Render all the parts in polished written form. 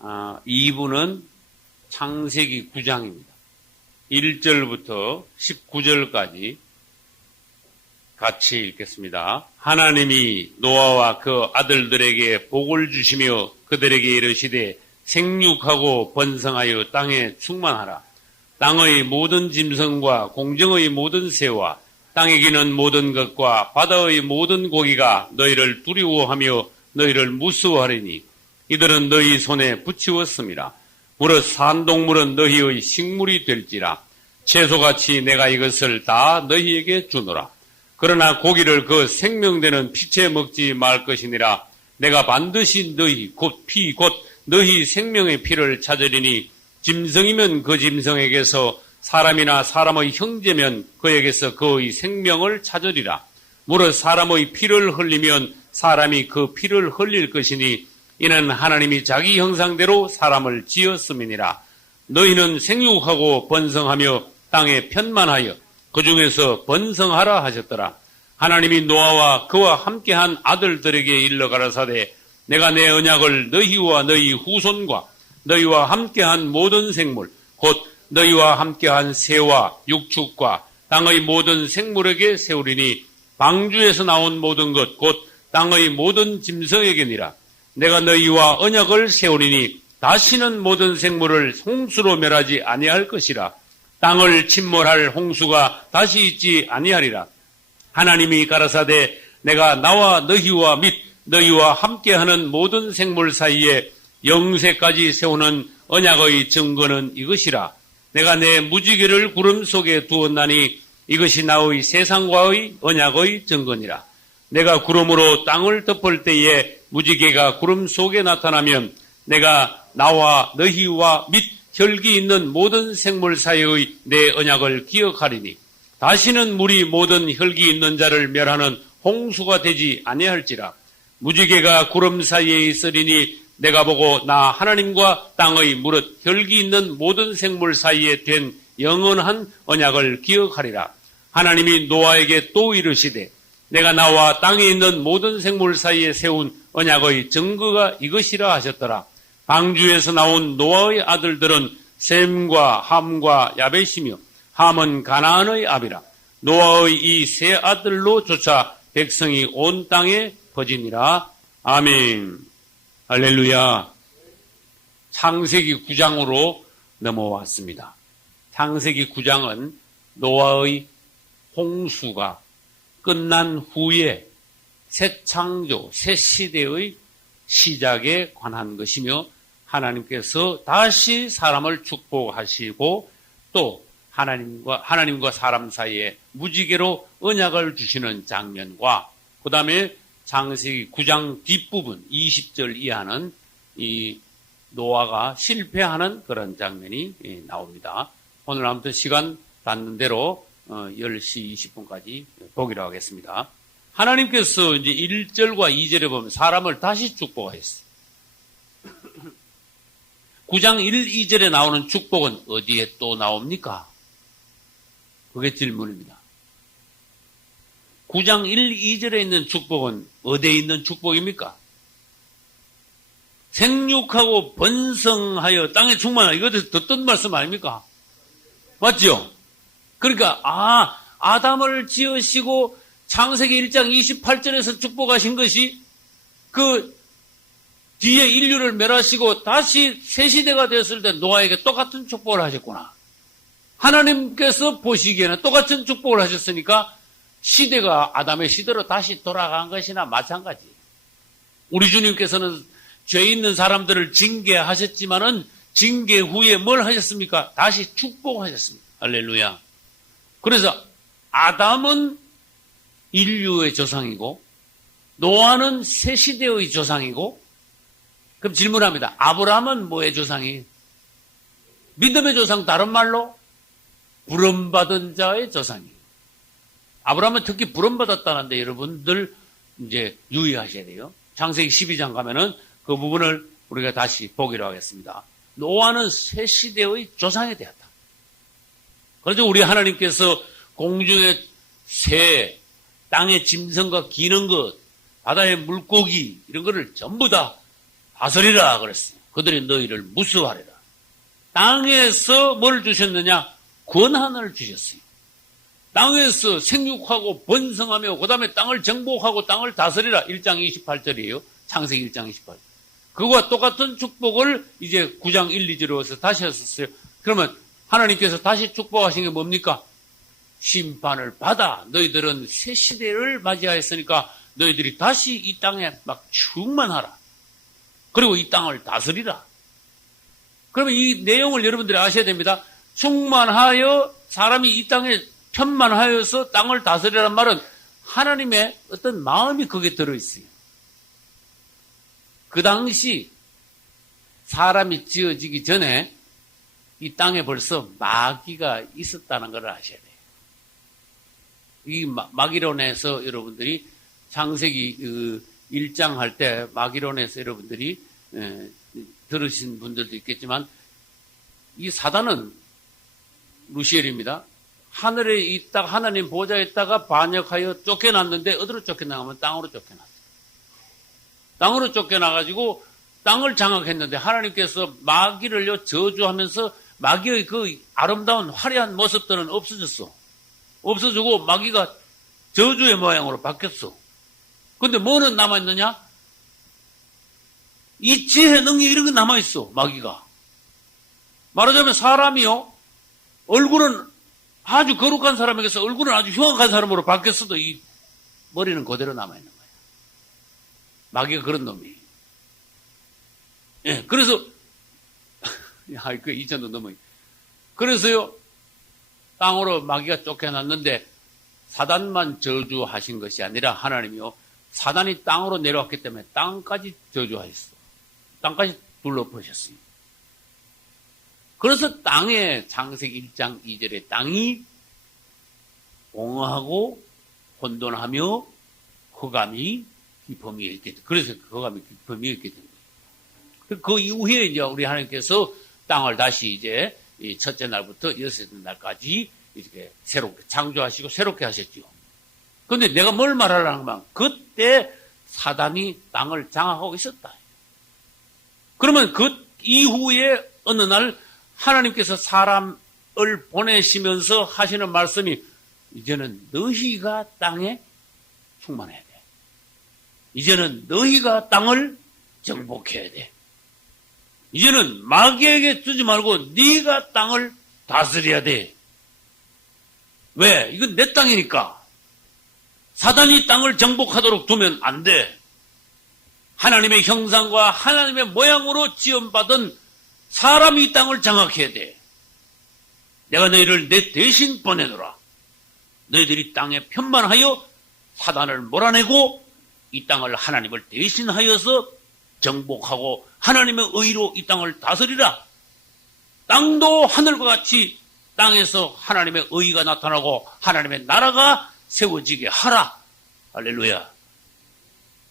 2부는 창세기 9장입니다. 1절부터 19절까지 같이 읽겠습니다. 하나님이 노아와 그 아들들에게 복을 주시며 그들에게 이르시되 생육하고 번성하여 땅에 충만하라. 땅의 모든 짐승과 공중의 모든 새와 땅에 기는 모든 것과 바다의 모든 고기가 너희를 두려워하며 너희를 무서워하리니 이들은 너희 손에 붙이었음이라. 무릇 산동물은 너희의 식물이 될지라. 채소같이 내가 이것을 다 너희에게 주노라. 그러나 고기를 그 생명되는 피채 먹지 말 것이니라. 내가 반드시 너희 곧 너희 생명의 피를 찾으리니 짐승이면 그 짐승에게서 사람이나 사람의 형제면 그에게서 그의 생명을 찾으리라. 무릇 사람의 피를 흘리면 사람이 그 피를 흘릴 것이니 이는 하나님이 자기 형상대로 사람을 지었음이니라. 너희는 생육하고 번성하며 땅에 편만하여 그 중에서 번성하라 하셨더라. 하나님이 노아와 그와 함께한 아들들에게 일러 가라사대 내가 내 언약을 너희와 너희 후손과 너희와 함께한 모든 생물 곧 너희와 함께한 새와 육축과 땅의 모든 생물에게 세우리니 방주에서 나온 모든 것 곧 땅의 모든 짐승에게니라. 내가 너희와 언약을 세우리니 다시는 모든 생물을 홍수로 멸하지 아니할 것이라. 땅을 침몰할 홍수가 다시 있지 아니하리라. 하나님이 가라사대 내가 나와 너희와 및 너희와 함께하는 모든 생물 사이에 영세까지 세우는 언약의 증거는 이것이라. 내가 내 무지개를 구름 속에 두었나니 이것이 나의 세상과의 언약의 증거니라. 내가 구름으로 땅을 덮을 때에 무지개가 구름 속에 나타나면 내가 나와 너희와 및 혈기 있는 모든 생물 사이의 내 언약을 기억하리니 다시는 물이 모든 혈기 있는 자를 멸하는 홍수가 되지 아니할지라. 무지개가 구름 사이에 있으리니 내가 보고 나 하나님과 땅의 무릇 혈기 있는 모든 생물 사이에 된 영원한 언약을 기억하리라. 하나님이 노아에게 또 이르시되 내가 나와 땅에 있는 모든 생물 사이에 세운 언약의 증거가 이것이라 하셨더라. 방주에서 나온 노아의 아들들은 셈과 함과 야벳이며 함은 가나안의 아비라. 노아의 이 세 아들로 조차 백성이 온 땅에 퍼지니라. 아멘. 할렐루야. 창세기 9장으로 넘어왔습니다. 창세기 9장은 노아의 홍수가 끝난 후에 새 창조, 새 시대의 시작에 관한 것이며 하나님께서 다시 사람을 축복하시고 또 하나님과 사람 사이에 무지개로 언약을 주시는 장면과 그 다음에 창세기 9장 뒷부분 20절 이하는 이 노아가 실패하는 그런 장면이 나옵니다. 오늘 아무튼 시간 닿는 대로 10시 20분까지 보기로 하겠습니다. 하나님께서 이제 1절과 2절에 보면 사람을 다시 축복하셨어요. 9장 1, 2절에 나오는 축복은 어디에 또 나옵니까? 그게 질문입니다. 9장 1, 2절에 있는 축복은 어디에 있는 축복입니까? 생육하고 번성하여 땅에 충만하여 이것도 듣던 말씀 아닙니까? 맞죠? 그러니까 아담을 지으시고 창세기 1장 28절에서 축복하신 것이 그 뒤에 인류를 멸하시고 다시 새 시대가 되었을 때 노아에게 똑같은 축복을 하셨구나. 하나님께서 보시기에는 똑같은 축복을 하셨으니까 시대가 아담의 시대로 다시 돌아간 것이나 마찬가지. 우리 주님께서는 죄 있는 사람들을 징계하셨지만은 징계 후에 뭘 하셨습니까? 다시 축복하셨습니다. 할렐루야. 그래서 아담은 인류의 조상이고 노아는 새 시대의 조상이고 그럼 질문합니다. 아브라함은 뭐의 조상이? 믿음의 조상 다른 말로 부름받은 자의 조상이에요. 아브라함은 특히 부름받았다는데 여러분들 이제 유의하셔야 돼요. 창세기 12장 가면은 그 부분을 우리가 다시 보기로 하겠습니다. 노아는 새 시대의 조상이 되었다. 그래서 우리 하나님께서 공중의 새, 땅의 짐승과 기는 것, 바다의 물고기 이런 거를 전부 다 다스리라 그랬어요. 그들이 너희를 무수하리라. 땅에서 뭘 주셨느냐? 권한을 주셨어요. 땅에서 생육하고 번성하며 그 다음에 땅을 정복하고 땅을 다스리라. 1장 28절이에요. 창세기 1장 28절. 그거와 똑같은 축복을 이제 9장 1, 2절에서 다시 하셨어요. 그러면 하나님께서 다시 축복하신 게 뭡니까? 심판을 받아 너희들은 새 시대를 맞이하였으니까 너희들이 다시 이 땅에 막 충만하라. 그리고 이 땅을 다스리라. 그러면 이 내용을 여러분들이 아셔야 됩니다. 충만하여 사람이 이 땅에 편만하여서 땅을 다스리라는 말은 하나님의 어떤 마음이 거기에 들어있어요. 그 당시 사람이 지어지기 전에 이 땅에 벌써 마귀가 있었다는 걸 아셔야 돼요. 이 마귀론에서 여러분들이 창세기 1장 할 때 마귀론에서 여러분들이 들으신 분들도 있겠지만 이 사단은 루시엘입니다. 하늘에 있다가 하나님 보좌에 있다가 반역하여 쫓겨났는데 어디로 쫓겨나가면 땅으로 쫓겨났어요. 땅으로 쫓겨나가지고 땅을 장악했는데 하나님께서 마귀를요 저주하면서 마귀의 그 아름다운 화려한 모습들은 없어졌어. 없어지고 마귀가 저주의 모양으로 바뀌었어. 근데 뭐는 남아있느냐? 이 지혜 능력 이런 게 남아있어. 마귀가. 말하자면 사람이요 얼굴은 아주 거룩한 사람에게서 얼굴은 아주 흉악한 사람으로 바뀌었어도 이 머리는 그대로 남아있는 거예요. 마귀가 그런 놈이에요. 예, 그래서 그 2000도 넘어요. 그래서요 땅으로 마귀가 쫓겨났는데 사단만 저주하신 것이 아니라 하나님이요 사단이 땅으로 내려왔기 때문에 땅까지 저주하셨어. 땅까지 둘러버셨어요. 그래서 땅에 창세기 1장 2절에 땅이 공허하고 혼돈하며 흑암이 깊음이 있게 돼. 그래서 흑암이 깊음이 있게 된 거예요. 그 이후에 이제 우리 하나님께서 땅을 다시 이제 이 첫째 날부터 여섯째 날까지 이렇게 새롭게 창조하시고 새롭게 하셨죠. 그런데 내가 뭘 말하려는 거야? 그때 사단이 땅을 장악하고 있었다. 그러면 그 이후에 어느 날 하나님께서 사람을 보내시면서 하시는 말씀이 이제는 너희가 땅에 충만해야 돼. 이제는 너희가 땅을 정복해야 돼. 이제는 마귀에게 주지 말고 네가 땅을 다스려야 돼. 왜? 이건 내 땅이니까. 사단이 땅을 정복하도록 두면 안 돼. 하나님의 형상과 하나님의 모양으로 지음받은 사람이 이 땅을 장악해야 돼. 내가 너희를 내 대신 보내노라. 너희들이 땅에 편만하여 사단을 몰아내고 이 땅을 하나님을 대신하여서 정복하고 하나님의 의로 이 땅을 다스리라. 땅도 하늘과 같이 땅에서 하나님의 의가 나타나고 하나님의 나라가 세워지게 하라. 할렐루야.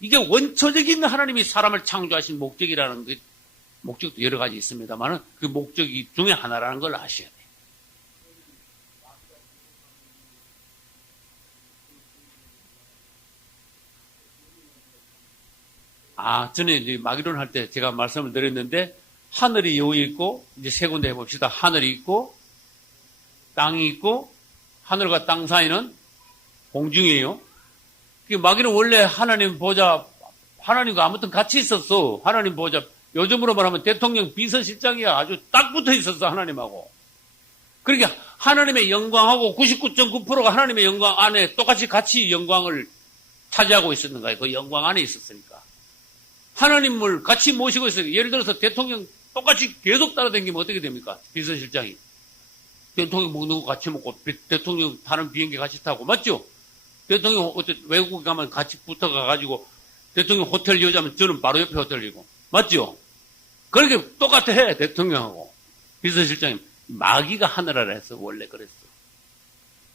이게 원초적인 하나님이 사람을 창조하신 목적이라는 게 목적도 여러 가지 있습니다만 그 목적이 중에 하나라는 걸 아셔야 돼요. 전에 이제 마귀론 할 때 제가 말씀을 드렸는데 하늘이 여기 있고 이제 세 군데 해봅시다. 하늘이 있고 땅이 있고 하늘과 땅 사이는 공중이에요. 마귀는 원래 하나님 보좌 하나님과 아무튼 같이 있었어. 하나님 보좌 요즘으로 말하면 대통령 비서실장이야. 아주 딱 붙어 있었어 하나님하고. 그러니까 하나님의 영광하고 99.9%가 하나님의 영광 안에 똑같이 같이 영광을 차지하고 있었는 거예요. 그 영광 안에 있었으니까. 하나님을 같이 모시고 있어요. 예를 들어서 대통령 똑같이 계속 따라다니면 어떻게 됩니까? 비서실장이. 대통령 먹는 거 같이 먹고 대통령 타는 비행기 같이 타고 맞죠? 대통령 외국 가면 같이 붙어가가지고 대통령 호텔 여자면 저는 바로 옆에 호텔이고 맞죠? 그렇게 똑같아 해 대통령하고 비서실장이. 마귀가 하늘 아래에서 원래 그랬어.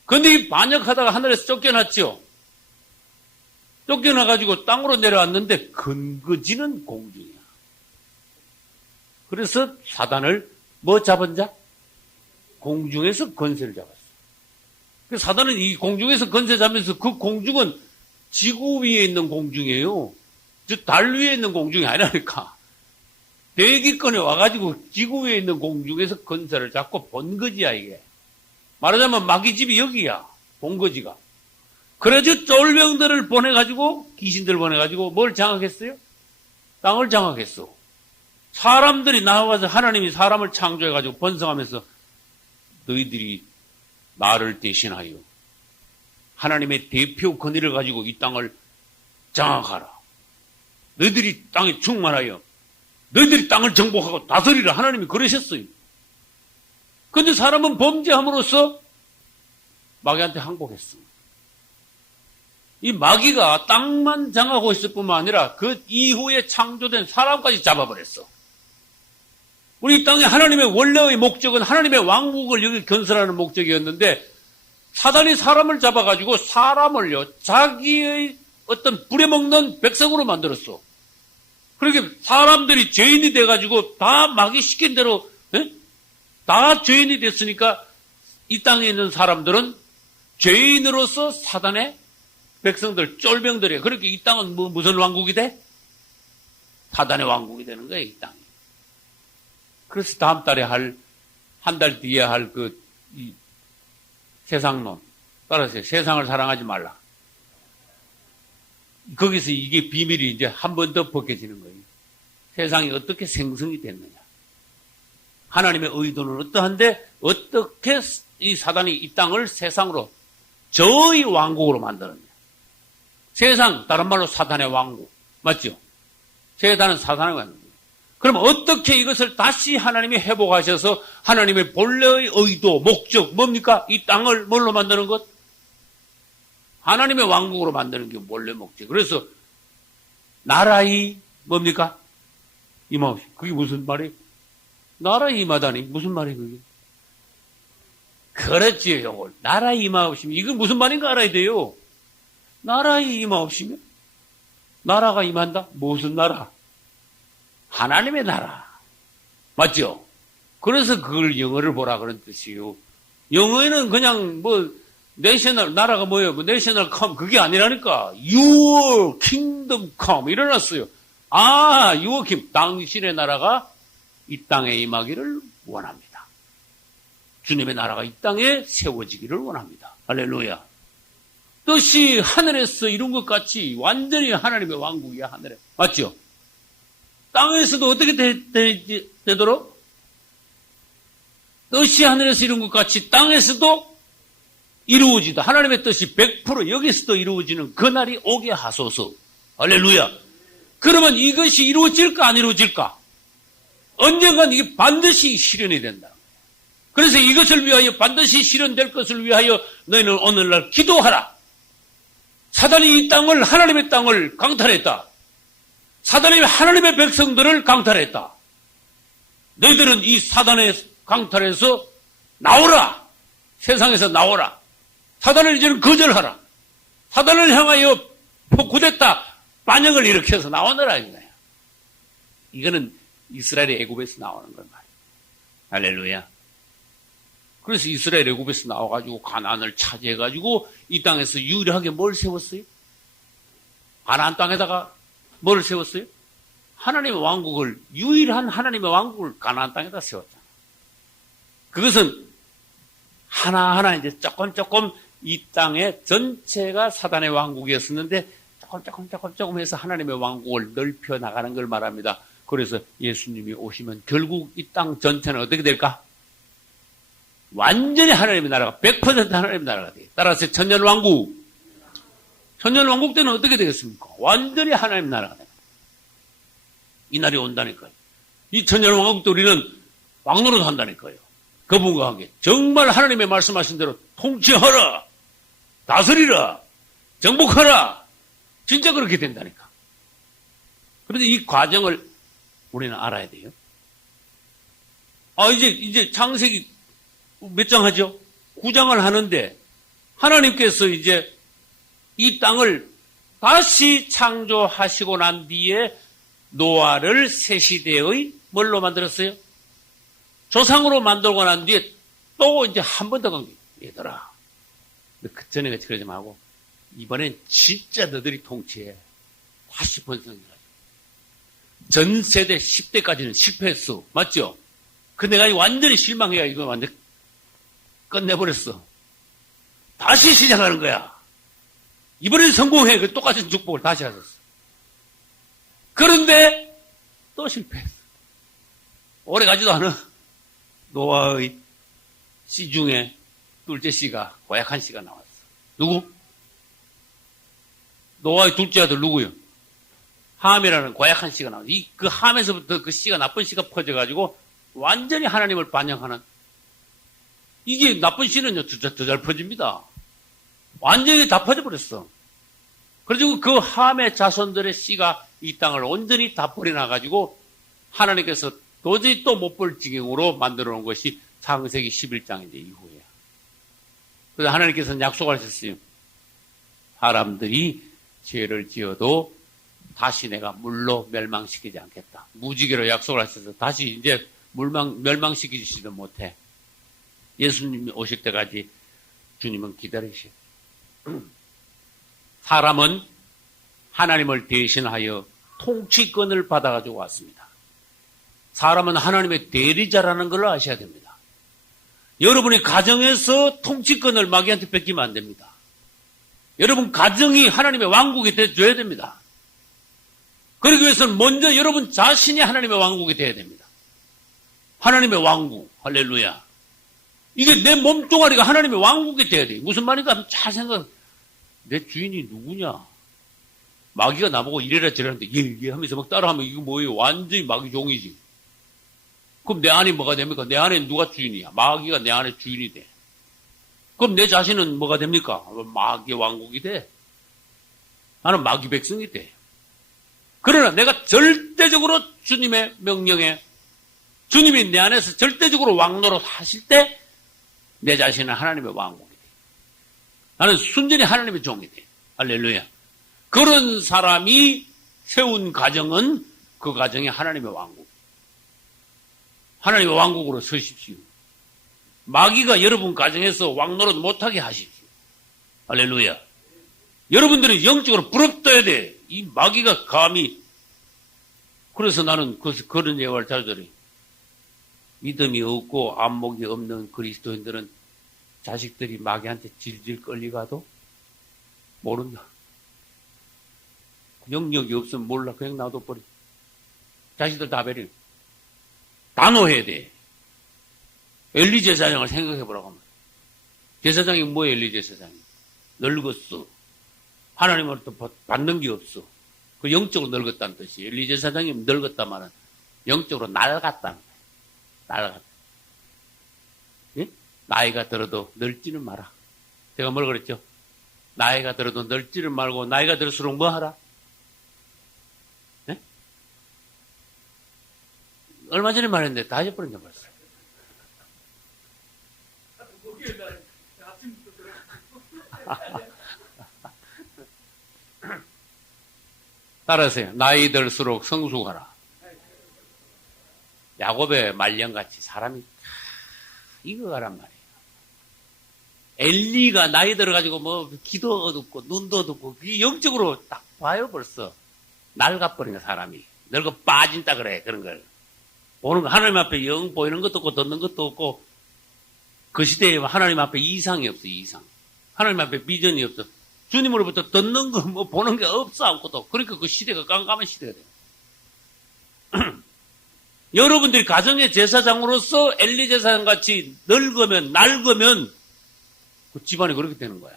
그런데 이 반역하다가 하늘에서 쫓겨났죠. 쫓겨나가지고 땅으로 내려왔는데 근거지는 공중이야. 그래서 사단을 뭐 잡은 자? 공중에서 권세를 잡았어. 그래서 사단은 이 공중에서 권세 잡으면서 그 공중은 지구 위에 있는 공중이에요. 즉 달 위에 있는 공중이 아니라니까. 대기권에 와가지고 지구 위에 있는 공중에서 건설을 잡고 본거지야, 이게. 말하자면 마귀집이 여기야, 본거지가. 그래서 쫄병들을 보내가지고, 귀신들 보내가지고 뭘 장악했어요? 땅을 장악했어. 사람들이 나와서 하나님이 사람을 창조해가지고 번성하면서 너희들이 나를 대신하여 하나님의 대표 권위를 가지고 이 땅을 장악하라. 너희들이 땅에 충만하여 너희들이 땅을 정복하고 다스리라. 하나님이 그러셨어요. 그런데 사람은 범죄함으로써 마귀한테 항복했어. 이 마귀가 땅만 장악하고 있을 뿐만 아니라 그 이후에 창조된 사람까지 잡아버렸어. 우리 땅에 하나님의 원래의 목적은 하나님의 왕국을 여기 건설하는 목적이었는데 사단이 사람을 잡아가지고 사람을요 자기의 어떤 부려먹는 백성으로 만들었어. 그렇게 사람들이 죄인이 돼가지고 다 마귀 시킨 대로 다 죄인이 됐으니까 이 땅에 있는 사람들은 죄인으로서 사단의 백성들, 쫄병들이에요. 그렇게 이 땅은 무슨 왕국이 돼? 사단의 왕국이 되는 거예요, 이 땅이. 그래서 다음 달에 한 달 뒤에 이 세상론. 따라서 세상을 사랑하지 말라. 거기서 이게 비밀이 이제 한 번 더 벗겨지는 거예요. 세상이 어떻게 생성이 됐느냐. 하나님의 의도는 어떠한데 어떻게 이 사단이 이 땅을 세상으로 저의 왕국으로 만드느냐. 세상, 다른 말로 사단의 왕국. 맞죠? 세상은 사단의 왕국. 그럼 어떻게 이것을 다시 하나님이 회복하셔서 하나님의 본래의 의도, 목적, 뭡니까? 이 땅을 뭘로 만드는 것? 하나님의 왕국으로 만드는 게 본래 목적. 그래서 나라의 뭡니까? 임하옵시. 그게 무슨 말이에요? 나라의 임하다니. 무슨 말이에요, 그게? 그렇지요, 요걸. 나라의 임하옵시면 이건 무슨 말인가 알아야 돼요. 나라의 임하옵시면 나라가 임한다? 무슨 나라? 하나님의 나라. 맞죠? 그래서 그걸 영어를 보라 그런 뜻이요. 영어에는 그냥 내셔널, 나라가 뭐예요? 내셔널 컴, 그게 아니라니까. Your kingdom come. 일어났어요. Your kingdom. 당신의 나라가 이 땅에 임하기를 원합니다. 주님의 나라가 이 땅에 세워지기를 원합니다. 할렐루야. 뜻이 하늘에서 이룬 것 같이 완전히 하나님의 왕국이야, 하늘에. 맞죠? 땅에서도 어떻게 되도록? 뜻이 하늘에서 이룬 것 같이 땅에서도 이루어지다. 하나님의 뜻이 100% 여기서도 이루어지는 그날이 오게 하소서. 할렐루야. 그러면 이것이 이루어질까 안 이루어질까? 언젠간 이게 반드시 실현이 된다. 그래서 이것을 위하여 반드시 실현될 것을 위하여 너희는 오늘날 기도하라. 사단이 이 땅을 하나님의 땅을 강탈했다. 사단이 하나님의 백성들을 강탈했다. 너희들은 이 사단의 강탈에서 나오라. 세상에서 나오라. 사단을 이제는 거절하라. 사단을 향하여 구됐다. 반역을 일으켜서 나오너라 이거야. 이거는 이스라엘의 애굽에서 나오는 걸 말이야. 할렐루야. 그래서 이스라엘 애굽에서 나와가지고 가나안을 차지해가지고 이 땅에서 유일하게 뭘 세웠어요? 가나안 땅에다가 뭘 세웠어요? 하나님의 왕국을, 유일한 하나님의 왕국을 가나안 땅에다 세웠잖아. 그것은 하나하나 이제 조금 이 땅의 전체가 사단의 왕국이었었는데 조금 해서 하나님의 왕국을 넓혀 나가는 걸 말합니다. 그래서 예수님이 오시면 결국 이 땅 전체는 어떻게 될까? 완전히 하나님의 나라가 100% 하나님의 나라가 돼요. 따라서 천년왕국 때는 어떻게 되겠습니까? 완전히 하나님의 나라가 됩니다. 이 날이 온다니까요. 이 천년왕국도 우리는 왕노릇 한다니까요. 그분과 함께 정말 하나님의 말씀하신 대로 통치하라, 다스리라, 정복하라. 진짜 그렇게 된다니까. 그런데 이 과정을 우리는 알아야 돼요. 이제 창세기 몇 장 하죠? 9장을 하는데 하나님께서 이제 이 땅을 다시 창조하시고 난 뒤에 노아를 새 시대의 뭘로 만들었어요? 조상으로 만들고 난 뒤에 또 이제 한 번 더 간 거예요. 얘들아, 그 전에 같이 그러지 말고 이번엔 진짜 너들이 통치해. 다시 번성해가지고 전 세대 10대까지는 실패했어. 맞죠? 그 내가 완전히 실망해야 이거 완전 끝내버렸어. 다시 시작하는 거야. 이번엔 성공해. 그 똑같은 축복을 다시 하셨어. 그런데 또 실패했어. 오래 가지도 않아. 노아의 씨 중에 둘째 씨가, 고약한 씨가 나왔어. 누구? 노아의 둘째 아들 누구요? 함이라는 고약한 씨가 나왔어. 그 함에서부터 그 씨가, 나쁜 씨가 퍼져가지고 완전히 하나님을 반영하는, 이게 나쁜 씨는요, 더 잘 퍼집니다. 완전히 다 퍼져버렸어. 그래가지고 그 함의 자손들의 씨가 이 땅을 온전히 다 버려놔가지고 하나님께서 도저히 또 못 볼 지경으로 만들어 놓은 것이 창세기 11장인데 이후에. 그래서 하나님께서는 약속하셨어요. 사람들이 죄를 지어도 다시 내가 물로 멸망시키지 않겠다. 무지개로 약속을 하셔서 다시 이제 멸망시키지도 못해. 예수님 오실 때까지 주님은 기다리셔. 사람은 하나님을 대신하여 통치권을 받아가지고 왔습니다. 사람은 하나님의 대리자라는 걸 아셔야 됩니다. 여러분이 가정에서 통치권을 마귀한테 뺏기면 안 됩니다. 여러분 가정이 하나님의 왕국이 되어줘야 됩니다. 그러기 위해서는 먼저 여러분 자신이 하나님의 왕국이 되어야 됩니다. 하나님의 왕국, 할렐루야. 이게 내 몸뚱아리가 하나님의 왕국이 되어야 돼. 무슨 말인가 하면 잘 생각. 내 주인이 누구냐? 마귀가 나보고 이래라 저래라는데 예 하면서 막 따라하면 이거 뭐예요? 완전히 마귀 종이지. 그럼 내 안에 뭐가 됩니까? 내 안에 누가 주인이야? 마귀가 내 안에 주인이 돼. 그럼 내 자신은 뭐가 됩니까? 마귀 왕국이 돼. 나는 마귀 백성이 돼. 그러나 내가 절대적으로 주님의 명령에, 주님이 내 안에서 절대적으로 왕노릇 하실 때 내 자신은 하나님의 왕국이 돼. 나는 순전히 하나님의 종이 돼. 할렐루야. 그런 사람이 세운 가정은 그 가정이 하나님의 왕국. 하나님의 왕국으로 서십시오. 마귀가 여러분 가정에서 왕노릇 못하게 하십시오. 할렐루야. 여러분들은 영적으로 부럽떠야 돼. 이 마귀가 감히. 그래서 나는 그런 예화를 자주 들어요. 믿음이 없고 안목이 없는 그리스도인들은 자식들이 마귀한테 질질 끌려가도 모른다. 영역이 없으면 몰라. 그냥 놔둬버려. 자식들 다 버려. 단호해야 돼. 엘리 제사장을 생각해보라고 하면. 제사장이 뭐예요, 엘리 제사장이? 늙었어. 하나님으로부터 받는 게 없어. 그 영적으로 늙었다는 뜻이에요. 엘리 제사장이 늙었다 말은 영적으로 낡았다는 거예요. 낡았다. 예? 나이가 들어도 늙지는 마라. 제가 뭘 그랬죠? 나이가 들어도 늙지는 말고 나이가 들수록 뭐 하라? 예? 얼마 전에 말했는데 다 잊어버렸냐 벌써. 따라하세요. 나이 들수록 성숙하라. 야곱의 말년같이 사람이 익어가란 말이에요. 엘리가 나이 들어가지고 뭐 귀도 어둡고 눈도 어둡고 그게 영적으로 딱 봐요 벌써. 낡아버린 사람이. 늙어 빠진다 그래 그런 걸. 보는 거 하나님 앞에 영 보이는 것도 없고 듣는 것도 없고 그 시대에 하나님 앞에 이상이 없어 이상. 하나님 앞에 비전이 없어. 주님으로부터 듣는 거 뭐 보는 게 없어 아무것도. 그러니까 그 시대가 깜깜한 시대가 돼. 여러분들이 가정의 제사장으로서 엘리 제사장 같이 늙으면 그 집안이 그렇게 되는 거야.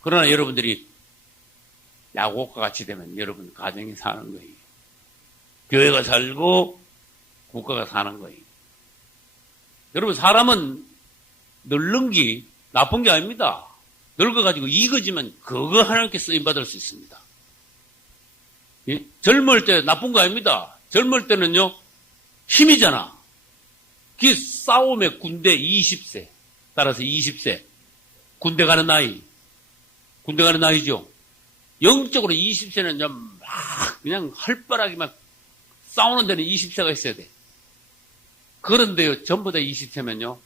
그러나 여러분들이 야곱과 같이 되면 여러분 가정이 사는 거예요. 교회가 살고 국가가 사는 거예요. 여러분 사람은 늙는 게 나쁜 게 아닙니다. 늙어가지고 익어지면 그거 하나님께 쓰임받을 수 있습니다. 예? 젊을 때 나쁜 거 아닙니다. 젊을 때는요 힘이잖아. 그 싸움의 군대 20세 따라서 20세 군대 가는 나이죠. 영적으로 20세는 막 그냥 활발하게 막 싸우는 데는 20세가 있어야 돼. 그런데요 전부 다 20세면요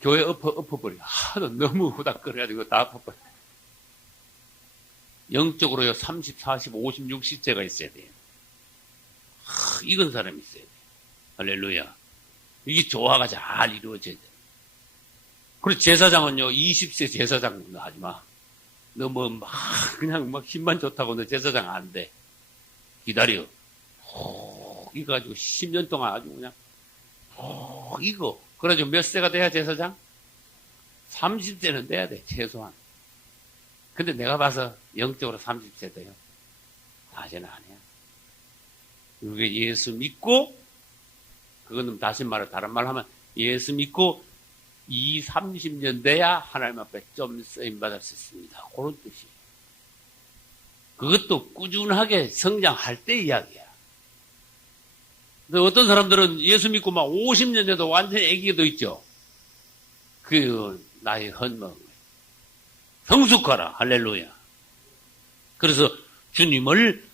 교회 엎어버려. 하도 너무 후닥거려가지고 다 엎어버려. 영적으로요, 30, 40, 50, 60세가 있어야 돼요. 익은 사람이 있어야 돼요. 할렐루야. 이게 조화가 잘 이루어져야 돼요. 그리고 제사장은요, 20세 제사장 하지 마. 너 그냥 힘만 좋다고 너 제사장 안 돼. 기다려. 이거 가지고 10년 동안 아주 그냥, 이거. 그래가지고 몇 세가 돼야 제사장? 30세는 돼야 돼, 최소한. 근데 내가 봐서 영적으로 30세 돼요. 다시는 아니야. 그게 예수 믿고, 그거는 다시 다른 말 하면, 예수 믿고, 30년 돼야 하나님 앞에 좀 쓰임받을 수 있습니다. 그런 뜻이에요. 그것도 꾸준하게 성장할 때 이야기야. 근데 어떤 사람들은 예수 믿고 막 50년 돼도 완전히 애기도 있죠. 나이 헌먹은 거예요. 성숙하라. 할렐루야. 그래서 주님을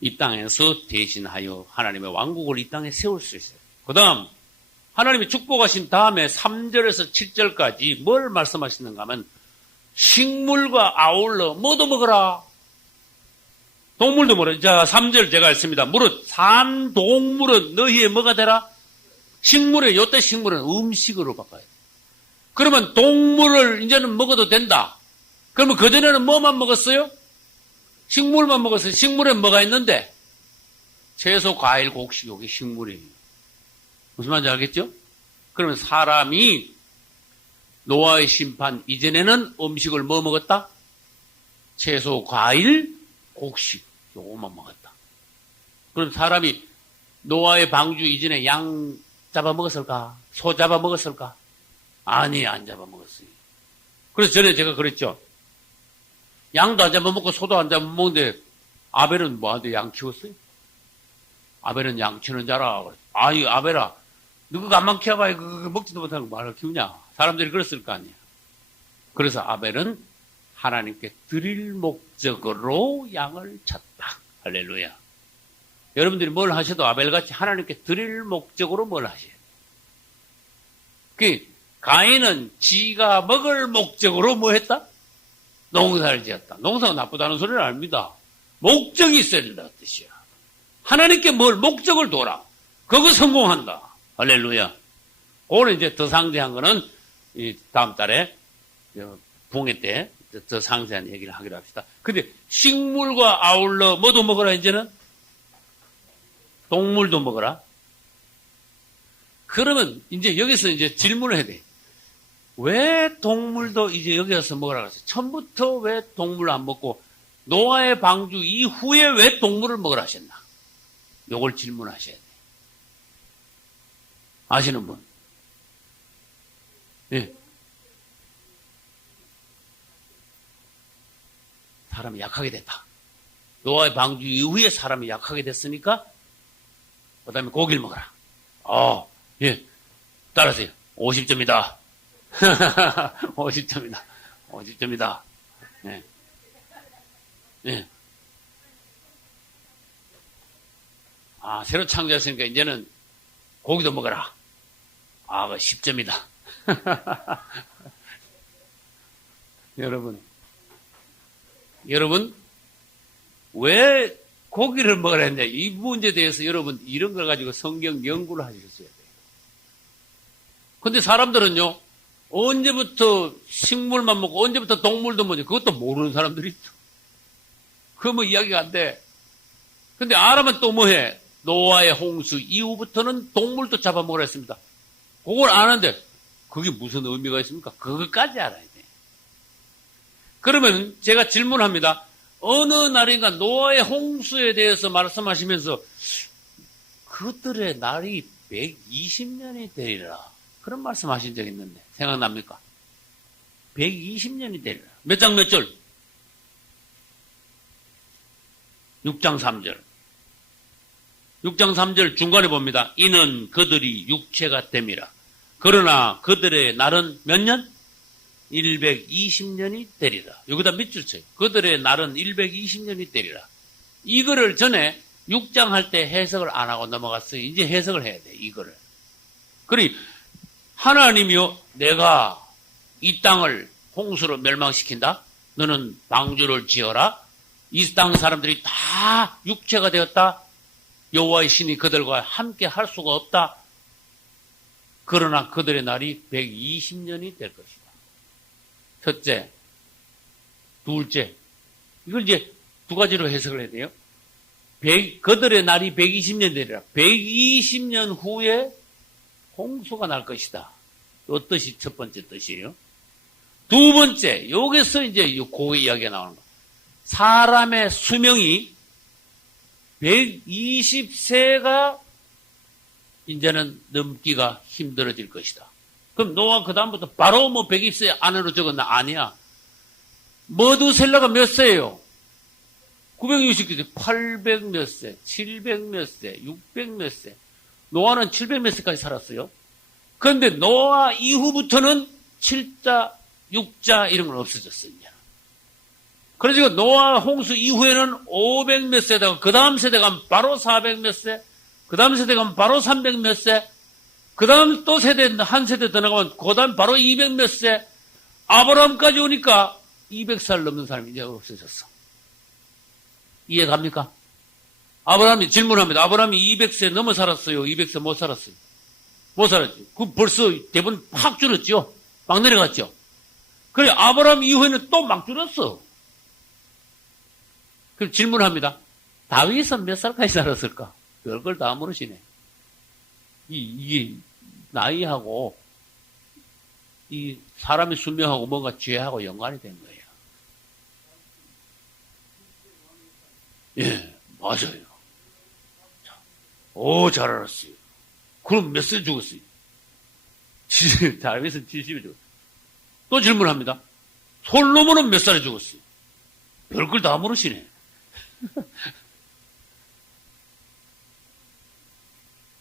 이 땅에서 대신하여 하나님의 왕국을 이 땅에 세울 수 있어요. 그 다음, 하나님이 축복하신 다음에 3절에서 7절까지 뭘 말씀하시는가 하면, 식물과 아울러 뭐도 먹어라. 동물도 먹어라. 자, 3절 제가 했습니다. 무릇 산 동물은 너희의 뭐가 되라? 식물에, 요때 식물은 음식으로 바꿔야 돼. 그러면 동물을 이제는 먹어도 된다. 그러면 그전에는 뭐만 먹었어요? 식물만 먹었어요. 식물에 뭐가 있는데? 채소, 과일, 곡식, 여기 식물이에요. 무슨 말인지 알겠죠? 그러면 사람이 노아의 심판 이전에는 음식을 뭐 먹었다? 채소, 과일, 곡식, 요것만 먹었다. 그럼 사람이 노아의 방주 이전에 양 잡아먹었을까? 소 잡아먹었을까? 아니, 안 잡아먹었어요. 그래서 전에 제가 그랬죠. 양도 안 잡아먹고 소도 안 잡아먹는데 아벨은 뭐한테 양 키웠어요? 아벨은 양 키우는 자라. 아이, 아벨아, 누구 간만 키워봐야 그거 먹지도 못하고 말을 키우냐? 사람들이 그랬을 거 아니야. 그래서 아벨은 하나님께 드릴 목적으로 양을 쳤다. 할렐루야. 여러분들이 뭘 하셔도 아벨같이 하나님께 드릴 목적으로 뭘 하셔야 돼요. 가인은 지가 먹을 목적으로 뭐 했다? 농사를 지었다. 농사가 나쁘다는 소리는 아닙니다. 목적이 있어야 된다는 뜻이야. 하나님께 뭘 목적을 둬라. 그거 성공한다. 할렐루야. 그거는 이제 더 상세한 거는 다음 달에 붕괴 때 더 상세한 얘기를 하기로 합시다. 근데 식물과 아울러 뭐도 먹어라 이제는? 동물도 먹어라. 그러면 이제 여기서 이제 질문을 해야 돼. 왜 동물도 이제 여기 와서 먹으라 그랬어요? 처음부터 왜 동물을 안 먹고 노아의 방주 이후에 왜 동물을 먹으라 하셨나? 요걸 질문하셔야 돼. 아시는 분? 예. 사람이 약하게 됐다. 노아의 방주 이후에 사람이 약하게 됐으니까 그 다음에 고기를 먹어라. 예. 따라하세요. 50점이다. 50점이다. 50점이다. 네. 네. 새로 창조했으니까 이제는 고기도 먹어라. 그 10점이다. 여러분, 왜 고기를 먹으라 했냐? 이 문제에 대해서 여러분, 이런 걸 가지고 성경 연구를 하셨어야 돼요. 근데 사람들은요, 언제부터 식물만 먹고, 언제부터 동물도 먹지? 그것도 모르는 사람들이 있어. 그거 뭐 이야기가 안 돼. 근데 알아면 또 뭐 해? 노아의 홍수 이후부터는 동물도 잡아먹으라 했습니다. 그걸 아는데, 그게 무슨 의미가 있습니까? 그것까지 알아야 돼. 그러면 제가 질문합니다. 어느 날인가 노아의 홍수에 대해서 말씀하시면서 그들의 날이 120년이 되리라. 그런 말씀하신 적 있는데 생각납니까? 120년이 되리라. 몇 장 몇 절? 6장 3절. 6장 3절 중간에 봅니다. 이는 그들이 육체가 됨이라. 그러나 그들의 날은 몇 년? 120년이 되리라. 여기다 밑줄 쳐요. 그들의 날은 120년이 되리라. 이거를 전에 6장 할 때 해석을 안 하고 넘어갔어요. 이제 해석을 해야 돼, 이거를. 그러니, 하나님이요, 내가 이 땅을 홍수로 멸망시킨다? 너는 방주를 지어라. 이 땅 사람들이 다 육체가 되었다. 여호와의 신이 그들과 함께 할 수가 없다. 그러나 그들의 날이 120년이 될 것이다. 첫째. 둘째. 이걸 이제 두 가지로 해석을 해야 돼요. 그들의 날이 120년 되리라. 120년 후에 홍수가 날 것이다. 이 뜻이 첫 번째 뜻이에요. 두 번째, 여기서 이제 그 이야기가 나오는 거예요. 사람의 수명이 120세가 이제는 넘기가 힘들어질 것이다. 그럼 노아 그 다음부터 바로 120세 안으로 적었나? 아니야. 머두셀라가 몇 세예요? 960세, 800 몇 세, 700 몇 세, 600 몇 세. 노아는 700 몇 세까지 살았어요. 그런데 노아 이후부터는 7자, 6자 이런 건 없어졌어요. 그래서 노아 홍수 이후에는 500 몇 세다가 그 다음 세대가 바로 400 몇 세, 그 다음 세대가 바로 300 몇 세, 그 다음 또 한 세대 더 나가면 그 다음 바로 200 몇 세, 아브라함까지 오니까 200살 넘는 사람이 이제 없어졌어. 이해 갑니까? 아브라함이 질문합니다. 아브라함이 200세 넘어 살았어요? 200세 못 살았어요? 못 살았죠. 그 벌써 대부분 확 줄었죠? 막 내려갔죠? 그래, 아브라함 이후에는 또 막 줄었어. 그럼 질문합니다. 다윗은 몇 살까지 살았을까? 별걸 다 모르시네. 이게 나이하고 이 사람의 수명하고 뭔가 죄하고 연관이 된 거예요. 예, 맞아요. 오, 잘 알았어요. 그럼 몇 살 죽었어요? 다윗은 70에 죽었어요. 또 질문합니다. 솔로몬은 몇 살에 죽었어요? 별걸 다 모르시네.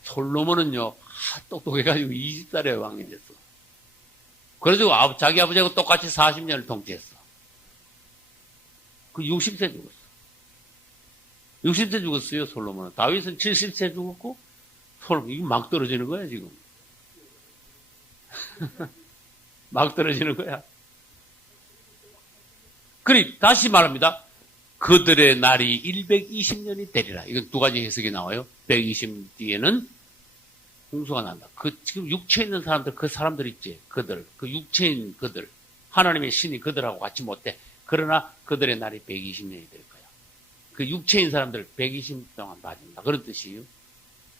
솔로몬은요, 똑똑해가지고 20살에 왕이 됐어. 그래서 자기 아버지하고 똑같이 40년을 통치했어. 그 60세 죽었어. 60세 죽었어요, 솔로몬은. 다윗은 70세 죽었고, 솔로몬, 이거 막 떨어지는 거야, 지금. 막 떨어지는 거야. 그래, 다시 말합니다. 그들의 날이 120년이 되리라. 이건 두 가지 해석이 나와요. 120 뒤에는 홍수가 난다. 지금 육체에 있는 사람들, 그 사람들 있지. 그들, 그 육체인 그들. 하나님의 신이 그들하고 같이 못돼. 그러나 그들의 날이 120년이 될 거야. 그 육체인 사람들 120년 동안 빠진다. 그런 뜻이에요.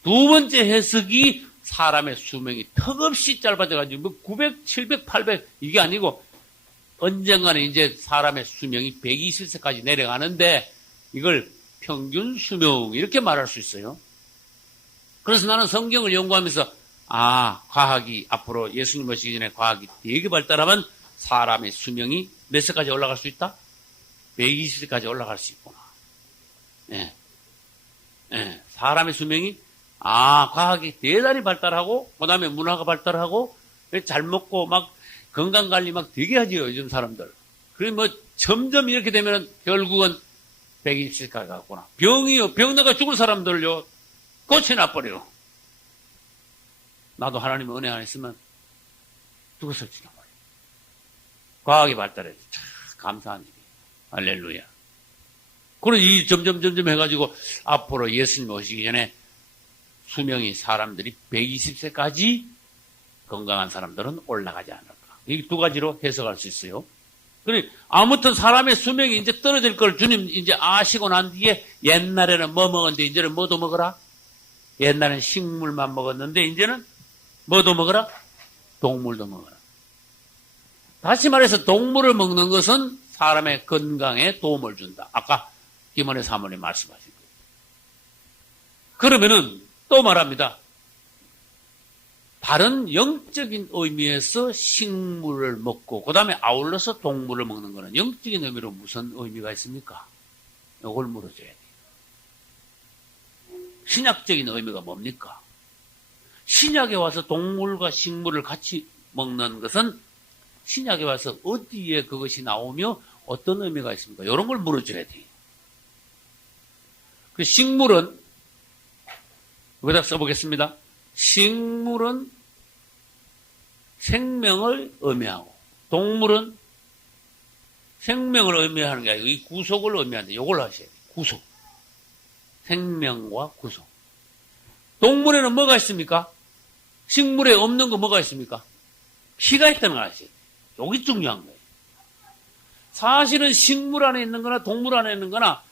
두 번째 해석이 사람의 수명이 턱없이 짧아져가지고, 뭐 900, 700, 800, 이게 아니고, 언젠가는 이제 사람의 수명이 120세까지 내려가는데, 이걸 평균 수명, 이렇게 말할 수 있어요. 그래서 나는 성경을 연구하면서, 과학이, 앞으로 예수님 오시기 전에 과학이 되게 발달하면 사람의 수명이 몇 세까지 올라갈 수 있다? 120세까지 올라갈 수 있구나. 예. 예. 사람의 수명이, 과학이 대단히 발달하고, 그 다음에 문화가 발달하고, 잘 먹고 막 건강관리 막 되게 하지요, 요즘 사람들. 그래, 뭐, 점점 이렇게 되면 결국은 120세까지 가구나. 병 나가 죽을 사람들요, 고쳐놔버려. 나도 하나님의 은혜 안 했으면 죽었을 지가 말이야. 과학이 발달해서 참 감사한 일이에요. 할렐루야. 그럼 이 점점 해가지고 앞으로 예수님 오시기 전에 수명이 사람들이 120세까지 건강한 사람들은 올라가지 않을까. 이 두 가지로 해석할 수 있어요. 그래, 아무튼 사람의 수명이 이제 떨어질 걸 주님 이제 아시고 난 뒤에 옛날에는 뭐 먹었는데 이제는 뭐도 먹어라? 옛날에는 식물만 먹었는데 이제는 뭐도 먹어라? 동물도 먹어라. 다시 말해서 동물을 먹는 것은 사람의 건강에 도움을 준다. 아까 김원혜 사모님 말씀하신 거예요. 그러면은 또 말합니다. 다른 영적인 의미에서 식물을 먹고 그 다음에 아울러서 동물을 먹는 거는 영적인 의미로 무슨 의미가 있습니까? 이걸 물어줘야 돼요. 신약적인 의미가 뭡니까? 신약에 와서 동물과 식물을 같이 먹는 것은 신약에 와서 어디에 그것이 나오며 어떤 의미가 있습니까? 이런 걸 물어줘야 돼요. 그 식물은 여기다 써보겠습니다. 식물은 생명을 의미하고 동물은 생명을 의미하는 게 아니고 이 구속을 의미하는데 이걸 하셔야 돼요. 구속. 생명과 구속. 동물에는 뭐가 있습니까? 식물에 없는 거 뭐가 있습니까? 피가 있다는 걸 아셔야 돼요. 이게 중요한 거예요. 사실은 식물 안에 있는 거나 동물 안에 있는 거나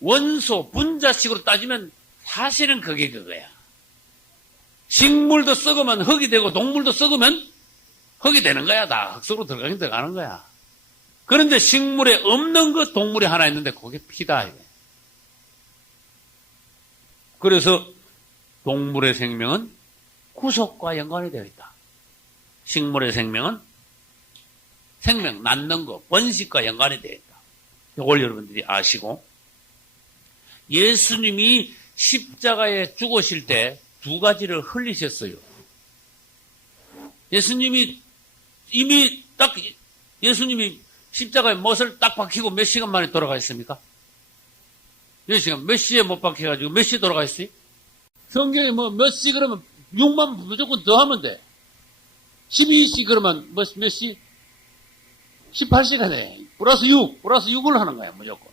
원소, 분자식으로 따지면 사실은 그게 그거야. 식물도 썩으면 흙이 되고 동물도 썩으면 흙이 되는 거야. 다 흙 속으로 들어가긴 들어가는 거야. 그런데 식물에 없는 것 동물이 하나 있는데 그게 피다. 이거야. 그래서 동물의 생명은 구속과 연관이 되어 있다. 식물의 생명은 생명, 낳는 거, 번식과 연관이 되어 있다. 이걸 여러분들이 아시고 예수님이 십자가에 죽으실 때 두 가지를 흘리셨어요. 예수님이 이미 예수님이 십자가에 못을 딱 박히고 몇 시간 만에 돌아가셨습니까? 몇 시간, 몇 시에 못 박혀가지고 몇 시에 돌아가셨어요? 성경에 몇 시 그러면 6만 무조건 더 하면 돼. 12시 그러면 몇 시? 18시간에 플러스 6을 하는 거야, 무조건.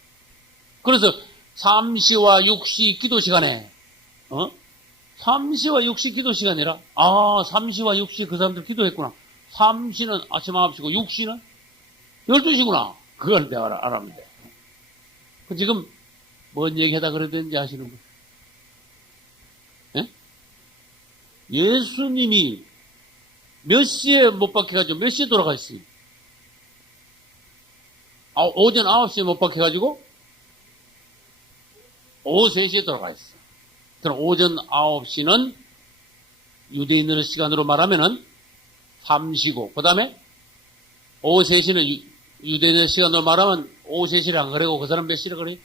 그래서 3시와 6시 기도 시간에, 3시와 6시 기도 시간이라? 3시와 6시 그 사람들 기도했구나. 3시는 아침 9시고 6시는 12시구나. 그걸 내가 알았는데. 지금 뭔 얘기 하다 그러던지 아시는 분? 예? 예수님이 몇 시에 못 박혀가지고 몇 시에 돌아가셨어요? 오전 9시에 못 박혀가지고 오후 3시에 돌아가셨어요. 그럼 오전 9시는 유대인들의 시간으로 말하면은 3시고, 그 다음에 오후 3시는 유대인의 시간으로 말하면 오후 3시를 안 그래고 그 사람 몇 시라 그래?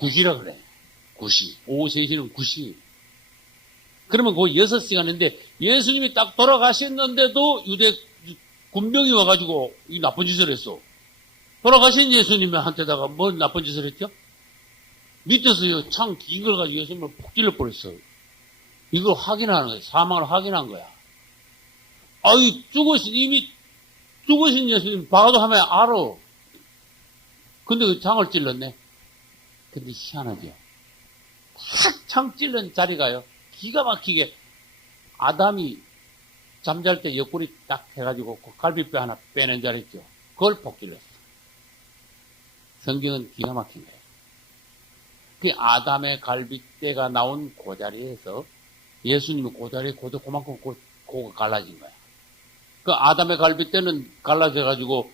9시라 그래. 9시. 오후 3시는 9시. 그러면 그 6시간인데 예수님이 딱 돌아가셨는데도 유대 군병이 와가지고 이 나쁜 짓을 했어. 돌아가신 예수님한테다가 뭐 나쁜 짓을 했죠? 밑에서 창 긴 걸 가지고 예수님을 푹 찔러 버렸어. 이걸 확인하는 거야. 사망을 확인한 거야. 이미 죽으신 예수님 봐도 하면 알아. 근데 그 창을 찔렀네. 근데 희한하죠. 탁 창 찔른 자리가요. 기가 막히게 아담이 잠잘 때 옆구리 딱 해가지고 그 갈비뼈 하나 빼낸 자리 있죠. 그걸 폭 찔렀어. 성경은 기가 막힌 거예요. 그 아담의 갈비뼈가 나온 그 자리에서 예수님은 그 자리에 그만큼 고가 갈라진 거야. 그 아담의 갈비뼈는 갈라져가지고,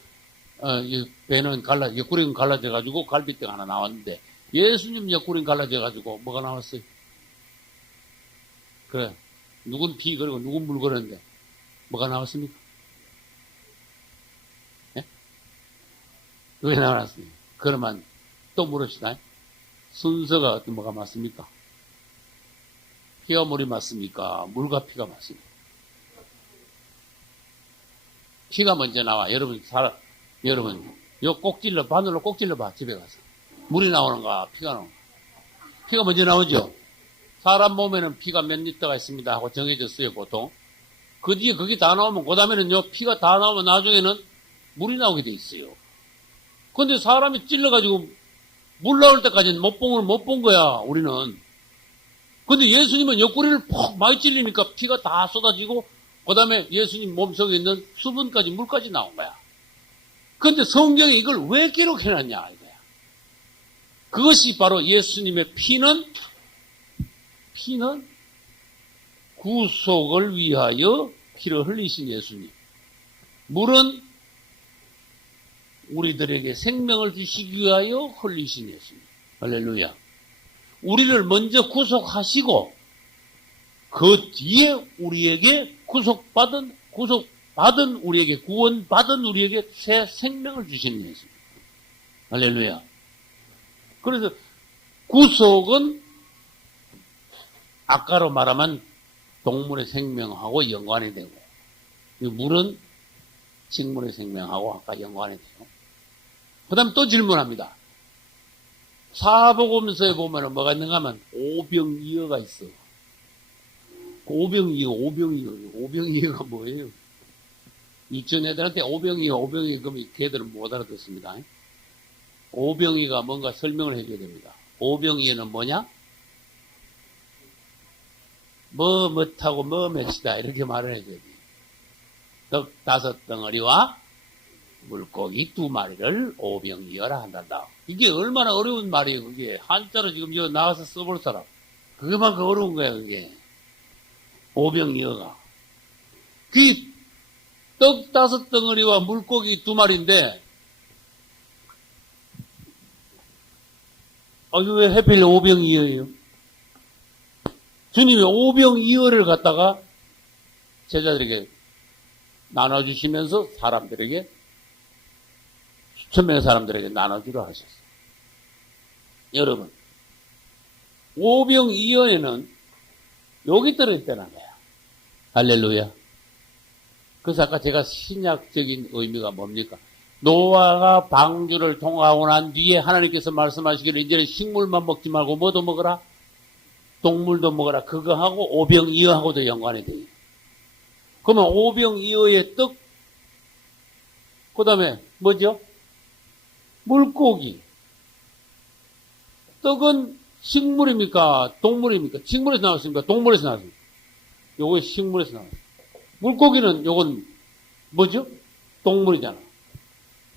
배는 옆구리는 갈라져가지고 갈비뼈가 하나 나왔는데, 예수님 옆구리는 갈라져가지고 뭐가 나왔어요? 그래. 누군 피 그리고 누군 물 그렸는데, 뭐가 나왔습니까? 예? 왜 나왔습니까? 그러면 또 물읍시다. 순서가 뭐가 맞습니까? 피와 물이 맞습니까? 물과 피가 맞습니까? 피가 먼저 나와. 여러분, 요 꼭 찔러, 바늘로 꼭 찔러봐, 집에 가서. 물이 나오는가, 피가 나오는가. 피가 먼저 나오죠? 사람 몸에는 피가 몇 리터가 있습니다 하고 정해졌어요, 보통. 그 뒤에 그게 다 나오면, 그 다음에는요, 피가 다 나오면 나중에는 물이 나오게 돼 있어요. 근데 사람이 찔러가지고 물 나올 때까지는 못 본 거야, 우리는. 근데 예수님은 옆구리를 푹 많이 찔리니까 피가 다 쏟아지고, 그 다음에 예수님 몸속에 있는 수분까지, 물까지 나온 거야. 근데 성경에 이걸 왜 기록해놨냐, 이거야. 그것이 바로 예수님의 피는 구속을 위하여 피를 흘리신 예수님. 물은 우리들에게 생명을 주시기 위하여 흘리신 예수님. 할렐루야. 우리를 먼저 구속하시고 그 뒤에 우리에게 구원받은 우리에게 구원받은 우리에게 새 생명을 주신 예수님. 할렐루야. 그래서 구속은 아까로 말하면 동물의 생명하고 연관이 되고, 물은 식물의 생명하고 아까 연관이 돼요. 그 다음 또 질문합니다. 사복음서에 보면 뭐가 있는가 하면 오병이어가 있어. 오병이어가 뭐예요? 유치원 애들한테 오병이 그러면 걔들은 못 알아듣습니다. 오병이가 뭔가 설명을 해줘야 됩니다. 오병이는 뭐냐? 뭐 못하고 뭐 맺히다 이렇게 말을 해줘야 돼요. 떡 5덩어리와 물고기 2마리를 오병이어라 한단다. 이게 얼마나 어려운 말이에요. 그게 한자로 지금 여기 나와서 써볼 사람 그게만큼 어려운 거야. 그게 오병이어가 그 떡 5덩어리와 물고기 2마리인데 왜 하필 오병이어예요? 주님이 오병이어를 갖다가 제자들에게 나눠주시면서 사람들에게 수천 명의 사람들에게 나눠주려 하셨어요. 여러분 오병이어에는 욕이 들어있다는 거야. 할렐루야. 그래서 아까 제가 신약적인 의미가 뭡니까? 노아가 방주를 통과하고 난 뒤에 하나님께서 말씀하시기를 이제는 식물만 먹지 말고 뭐도 먹어라? 동물도 먹어라. 그거하고 오병이어하고도 연관이 돼요. 그러면 오병이어의 떡, 그 다음에 뭐죠? 물고기. 떡은 식물입니까? 동물입니까? 식물에서 나왔습니까? 동물에서 나왔습니까? 요거 식물에서 나왔습니다. 물고기는 요건 뭐죠? 동물이잖아.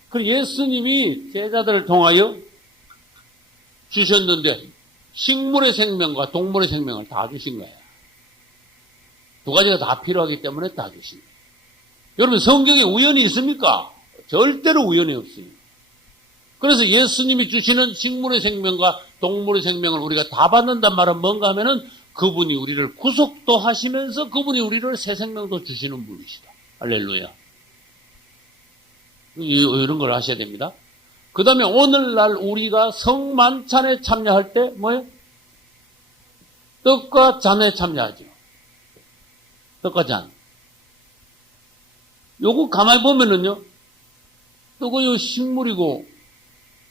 그 예수님이 제자들을 통하여 주셨는데 식물의 생명과 동물의 생명을 다 주신 거예요. 두 가지가 다 필요하기 때문에 다 주신 거예요. 여러분 성경에 우연이 있습니까? 절대로 우연이 없어요. 그래서 예수님이 주시는 식물의 생명과 동물의 생명을 우리가 다 받는단 말은 뭔가 하면은 그분이 우리를 구속도 하시면서 그분이 우리를 새 생명도 주시는 분이시다. 할렐루야. 이런 걸 하셔야 됩니다. 그 다음에 오늘날 우리가 성만찬에 참여할 때 뭐예요? 떡과 잔에 참여하죠. 떡과 잔. 요거 가만히 보면은요, 떡은 요 식물이고,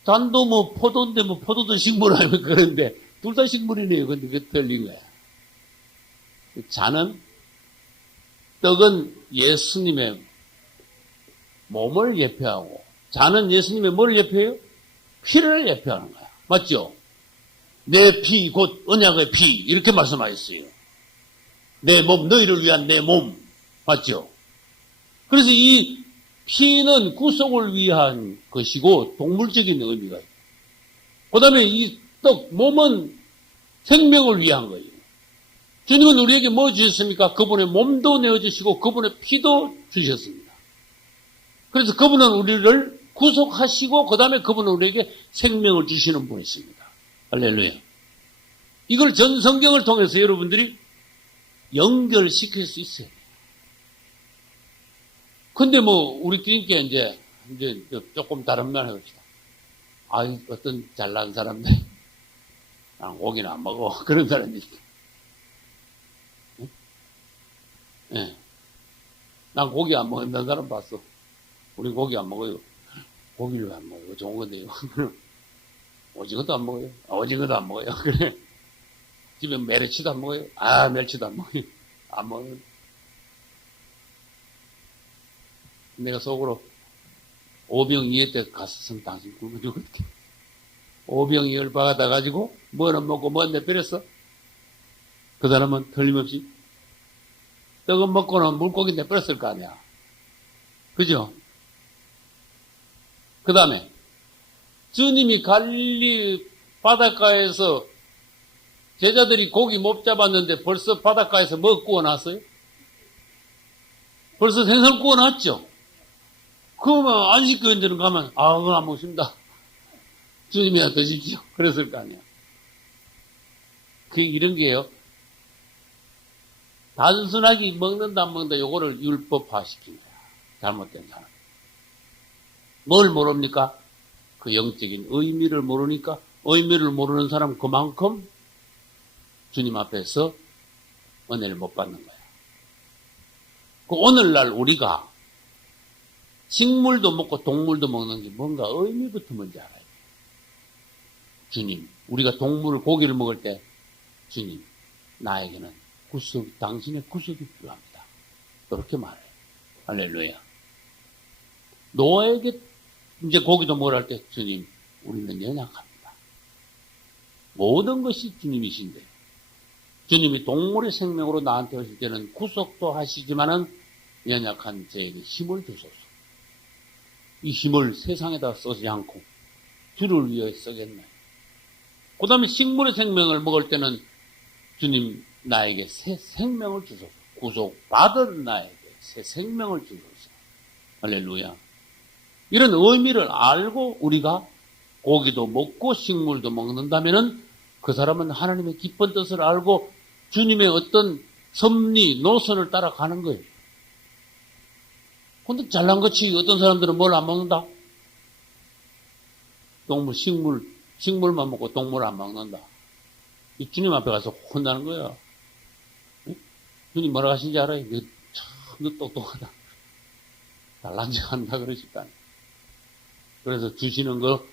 잔도 뭐 포도인데 뭐 포도도 식물 아니면 그런데, 둘 다 식물이네요. 근데 그게 틀린 거야. 잔은, 떡은 예수님의 몸을 예표하고, 잔은 예수님의 뭘 예표해요? 피를 예표하는 거야. 맞죠? 내 피, 곧 언약의 피. 이렇게 말씀하셨어요. 내 몸, 너희를 위한 내 몸. 맞죠? 그래서 이 피는 구속을 위한 것이고, 동물적인 의미가 있고. 그 다음에 이 떡, 몸은 생명을 위한 거예요. 주님은 우리에게 뭐 주셨습니까? 그분의 몸도 내어주시고, 그분의 피도 주셨습니다. 그래서 그분은 우리를 구속하시고 그 다음에 그분은 우리에게 생명을 주시는 분이십니다. 할렐루야. 이걸 전 성경을 통해서 여러분들이 연결시킬 수 있어요. 근데 뭐 우리끼리께 이제 조금 다른 말 해봅시다. 어떤 잘난 사람들 난 고기는 안 먹어 그런 사람들이 예. 난 고기 안 먹는다는 사람 봤어. 우리 고기 안 먹어요. 고기를 왜 안 먹어요? 좋은 건데요. 오징어도 안 먹어요. 오징어도 안 먹어요. 그래. 집에 멸치도 안 먹어요. 멸치도 안 먹어요. 안 먹어요. 내가 속으로 오병이어 때 갔었으면 당신 굶어 죽었대. 오병이어를 받아가지고 뭐는 먹고 뭐는 내버렸어? 그 사람은 틀림없이 떡은 먹고는 물고기 내버렸을 거 아니야. 그죠? 그 다음에 주님이 갈릴리 바닷가에서 제자들이 고기 못 잡았는데 벌써 바닷가에서 뭐 구워놨어요? 벌써 생선 구워놨죠? 그러면 안 씻고 이제는 가면 그건 안 먹습니다. 주님이나 드십시오. 그랬을 거 아니야. 이런 게요. 단순하게 먹는다 안 먹는다 요거를 율법화시킨 거야. 잘못된 사람. 뭘 모릅니까? 그 영적인 의미를 모르니까 의미를 모르는 사람 그만큼 주님 앞에서 은혜를 못 받는 거야. 오늘날 우리가 식물도 먹고 동물도 먹는 게 뭔가 의미부터 뭔지 알아야 돼. 주님, 우리가 고기를 먹을 때 주님, 나에게는 당신의 구속이 필요합니다. 그렇게 말해요. 할렐루야. 노아에게 이제 고기도 뭐랄 때 주님 우리는 연약합니다. 모든 것이 주님이신데 주님이 동물의 생명으로 나한테 오실 때는 구속도 하시지만은 연약한 저에게 힘을 주소서. 이 힘을 세상에다 쓰지 않고 주를 위해 쓰겠나요? 그 다음에 식물의 생명을 먹을 때는 주님 나에게 새 생명을 주소서. 구속받은 나에게 새 생명을 주소서. 할렐루야. 이런 의미를 알고 우리가 고기도 먹고 식물도 먹는다면은 그 사람은 하나님의 기쁜 뜻을 알고 주님의 어떤 섭리, 노선을 따라가는 거예요. 근데 잘난 것이 어떤 사람들은 뭘 안 먹는다? 동물, 식물만 먹고 동물 안 먹는다. 이 주님 앞에 가서 혼나는 거야. 응? 주님 뭐라 하신지 알아요? 너 똑똑하다. 잘난 척 한다 그러실까? 그래서 주시는 거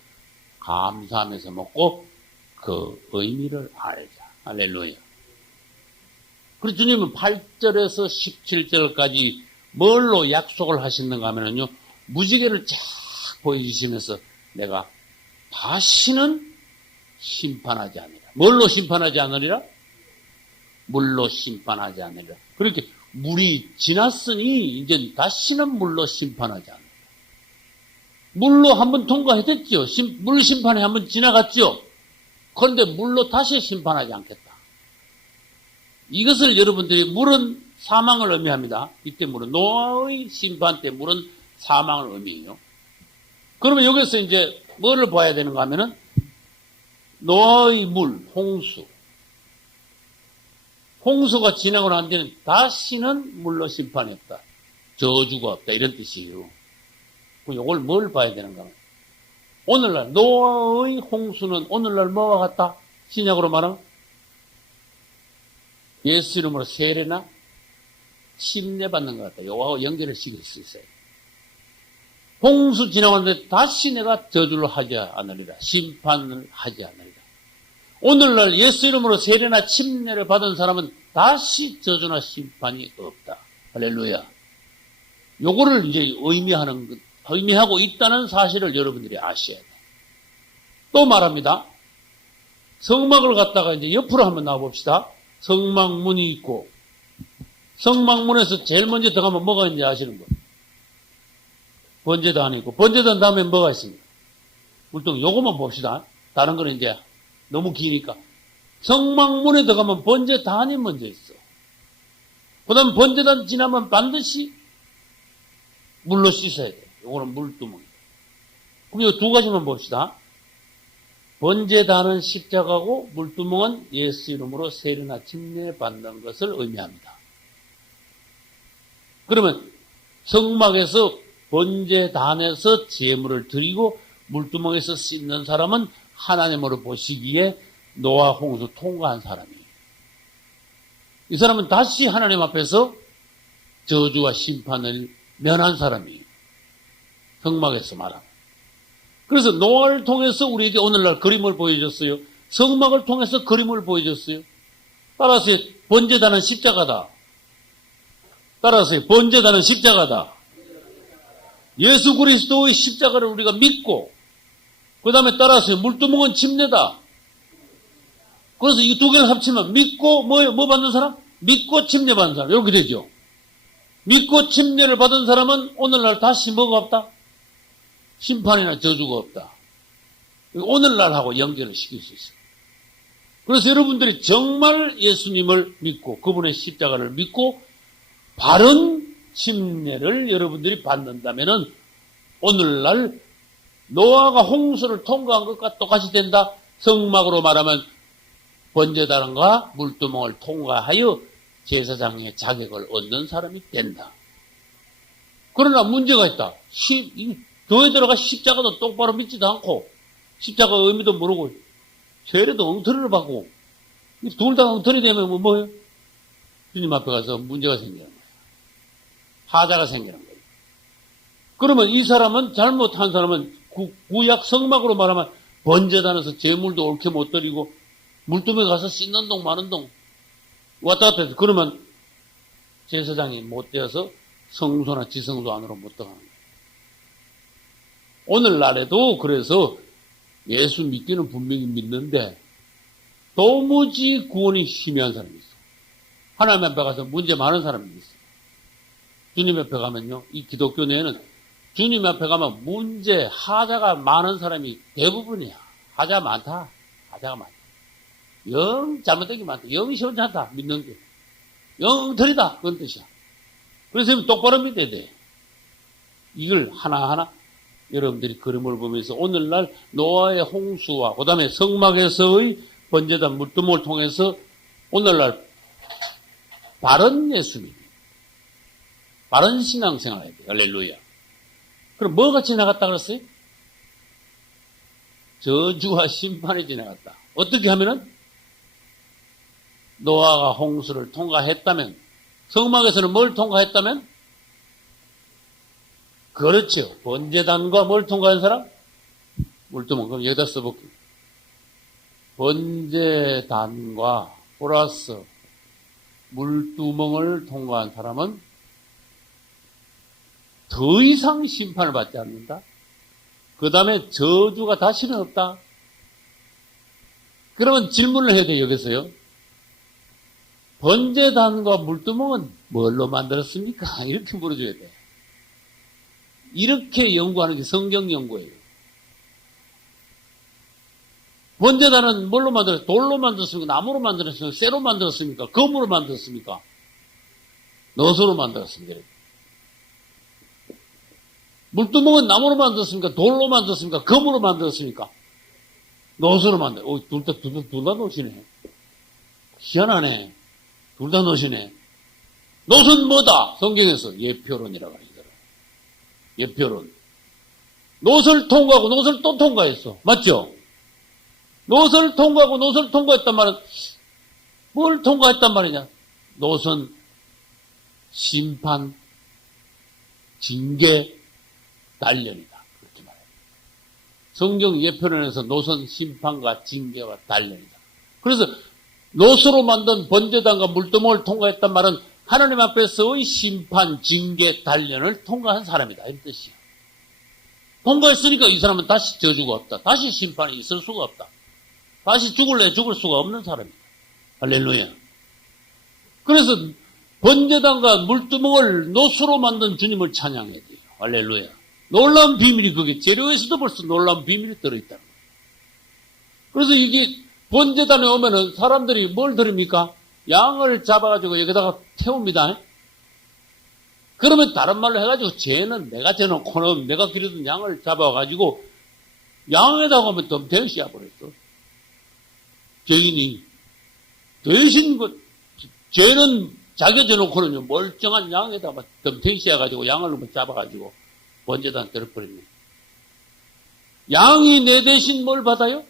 감사하면서 먹고 그 의미를 알자. 할렐루야. 그리고 주님은 8절에서 17절까지 뭘로 약속을 하시는가 하면요, 무지개를 쫙 보여주시면서 내가 다시는 심판하지 않으리라. 뭘로 심판하지 않으리라? 물로 심판하지 않으리라. 그렇게 물이 지났으니 이제 다시는 물로 심판하지 않으리라. 물로 한번 통과했댔죠. 물 심판에 한번 지나갔죠. 그런데 물로 다시 심판하지 않겠다. 이것을 여러분들이 물은 사망을 의미합니다. 이때 물은 노아의 심판 때 물은 사망을 의미해요. 그러면 여기서 이제 뭐를 봐야 되는가 하면은 노아의 물, 홍수. 홍수가 지나고 난 뒤는 다시는 물로 심판이 없다. 저주가 없다. 이런 뜻이에요. 이걸 뭘 봐야 되는가 하면 오늘날 노아의 홍수는 오늘날 뭐와 같다? 신약으로 말하면 예수 이름으로 세례나 침례받는 것 같다. 요거하고 연결을 시킬 수 있어요. 홍수 지나갔는데 다시 내가 저주를 하지 않으리라. 심판을 하지 않으리라. 오늘날 예수 이름으로 세례나 침례를 받은 사람은 다시 저주나 심판이 없다. 할렐루야. 요거를 이제 의미하고 있다는 사실을 여러분들이 아셔야 돼요. 또 말합니다. 성막을 갖다가 이제 옆으로 한번 나와봅시다. 성막문이 있고, 성막문에서 제일 먼저 들어가면 뭐가 있는지 아시는 분? 번제단이 있고, 번제단 다음에 뭐가 있습니까? 물동 요것만 봅시다. 다른 거는 이제 너무 기니까. 성막문에 들어가면 번제단이 먼저 있어. 그 다음 번제단 지나면 반드시 물로 씻어야 돼. 요거는 물두멍. 그럼 이 두 가지만 봅시다. 번제단은 십자가고 물두멍은 예수 이름으로 세례나 침례 받는 것을 의미합니다. 그러면 성막에서 번제단에서 제물을 드리고 물두멍에서 씻는 사람은 하나님으로 보시기에 노아 홍수 통과한 사람이에요. 이 사람은 다시 하나님 앞에서 저주와 심판을 면한 사람이에요. 성막에서 말하면. 그래서 노아를 통해서 우리에게 오늘날 그림을 보여줬어요. 성막을 통해서 그림을 보여줬어요. 따라서 번제단은 십자가다. 따라서 번제단은 십자가다. 예수 그리스도의 십자가를 우리가 믿고 그 다음에 따라서 물두멍은 침례다. 그래서 이 두 개를 합치면 믿고 뭐 받는 사람? 믿고 침례 받는 사람. 이렇게 되죠. 믿고 침례를 받은 사람은 오늘날 다시 뭐가 없다? 심판이나 저주가 없다. 오늘날하고 연결을 시킬 수 있어요. 그래서 여러분들이 정말 예수님을 믿고 그분의 십자가를 믿고 바른 침례를 여러분들이 받는다면은 오늘날 노아가 홍수를 통과한 것과 똑같이 된다. 성막으로 말하면 번제단과 물두멍을 통과하여 제사장의 자격을 얻는 사람이 된다. 그러나 문제가 있다. 교회 들어가 십자가도 똑바로 믿지도 않고 십자가 의미도 모르고 세례도 엉터리를 받고 둘 다 엉터리 되면 뭐예요? 주님 앞에 가서 문제가 생기는 거예요. 하자가 생기는 거예요. 그러면 이 사람은 잘못한 사람은 구약 성막으로 말하면 번제단에서 제물도 옳게 못 드리고 물두멍에 가서 씻는 동 마는 동 왔다 갔다 해서 그러면 제사장이 못 되어서 성소나 지성소 안으로 못 들어가는 거예요. 오늘날에도 그래서 예수 믿기는 분명히 믿는데 도무지 구원이 희미한 사람이 있어. 하나님 앞에 가서 문제 많은 사람이 있어. 주님 앞에 가면요, 이 기독교 내에는 주님 앞에 가면 문제, 하자가 많은 사람이 대부분이야. 하자가 많다. 영 잘못된 게 많다. 영 시원찮다. 믿는 게. 영 엉터리다. 그런 뜻이야. 그래서 똑바로 믿어야 돼. 이걸 하나하나 여러분들이 그림을 보면서 오늘날 노아의 홍수와 그 다음에 성막에서의 번제단 물두멍을 통해서 오늘날 바른 예수님, 바른 신앙생활 해야 돼. 할렐루야. 그럼 뭐가 지나갔다 그랬어요? 저주와 심판이 지나갔다. 어떻게 하면은? 노아가 홍수를 통과했다면, 성막에서는 뭘 통과했다면? 그렇죠. 번제단과 뭘 통과한 사람? 물두멍. 그럼 여기다 써볼게요. 번제단과 플러스 물두멍을 통과한 사람은 더 이상 심판을 받지 않는다. 그 다음에 저주가 다시는 없다. 그러면 질문을 해야 돼요, 여기서요. 번제단과 물두멍은 뭘로 만들었습니까? 이렇게 물어줘야 돼. 이렇게 연구하는 게 성경 연구예요. 번제단은 뭘로 만들었습니까? 돌로 만들었습니까? 나무로 만들었습니까? 쇠로 만들었습니까? 금으로 만들었습니까? 너스로 만들었습니다. 물두멍은 나무로 만들었습니까? 돌로 만들었습니까? 금으로 만들었습니까? 노스로 만들었습니까? 둘 다 노시네. 희한하네. 둘 다 노시네. 노스는 뭐다? 성경에서 예표론이라고 하시더라고요. 예표론. 노스를 통과하고 노스를 또 통과했어. 맞죠? 노스를 통과하고 노스를 통과했단 말은 뭘 통과했단 말이냐? 노선, 심판, 징계, 단련이다. 그렇게 말해요. 성경 예표론에서 노선, 심판과 징계와 단련이다. 그래서 노스로 만든 번제단과 물두멍을 통과했단 말은 하나님 앞에서의 심판, 징계, 단련을 통과한 사람이다. 이런 뜻이야. 통과했으니까 이 사람은 다시 저주가 없다. 다시 심판이 있을 수가 없다. 다시 죽을 수가 없는 사람이다. 할렐루야. 그래서 번제단과 물두멍을 노스로 만든 주님을 찬양해야 돼요. 할렐루야. 놀라운 비밀이 그게 재료에서도 벌써 놀라운 비밀이 들어있다는 거예요. 그래서 이게 번제단에 오면은 사람들이 뭘 드립니까? 양을 잡아가지고 여기다가 태웁니다. 그러면 다른 말로 해가지고 쟤는 내가 재놓고는 내가 기르던 양을 잡아가지고 양에다가 하면 덤태우 씌워버렸어. 죄인이 대신 쟤는 자기가 재놓고는 멀쩡한 양에다가 덤태우 씌워가지고 양을 잡아가지고 번제단 때려버렸네. 양이 내 대신 뭘 받아요?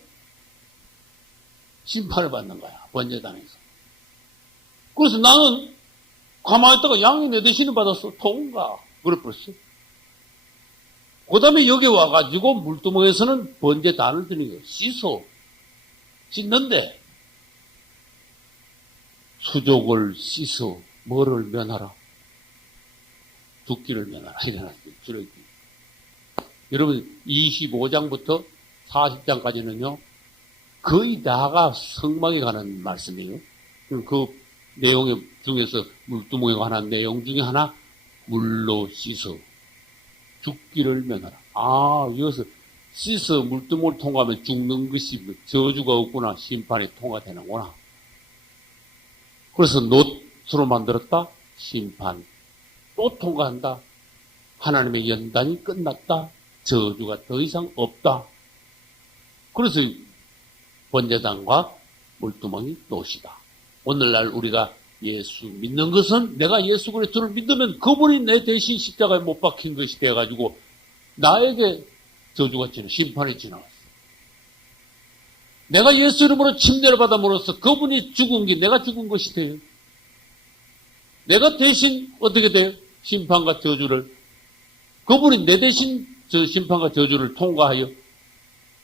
심판을 받는 거야. 번제단에서. 그래서 나는 가만히 있다가 양이 내 대신을 받았어. 통과. 그래버렸어. 그 다음에 여기 와가지고 물두멍에서는 번제단을 드는 거예요. 씻는데 수족을 씻어 뭐를 면하라? 죽기를 면하라. 이래놨어요. 줄여기. 여러분 25장부터 40장까지는요. 거의 다가 성막에 관한 말씀이에요. 그 내용 중에서 물두멍에 관한 내용 중에 하나 물로 씻어 죽기를 면하라. 아, 여기서 씻어 물두멍을 통과하면 죽는 것이 저주가 없구나. 심판이 통과되는구나. 그래서 노스로 만들었다. 심판. 또 통과한다. 하나님의 연단이 끝났다. 저주가 더 이상 없다. 그래서 번제단과 물두멍이 노시다. 오늘날 우리가 예수 믿는 것은 내가 예수 그리스도를 믿으면 그분이 내 대신 십자가에 못 박힌 것이 되어가지고 나에게 저주가 지나 심판이 지나갔어. 내가 예수 이름으로 침례를 받아므로써 그분이 죽은 게 내가 죽은 것이 돼요. 내가 대신 어떻게 돼요? 심판과 저주를 그분이 내 대신 저 심판과 저주를 통과하여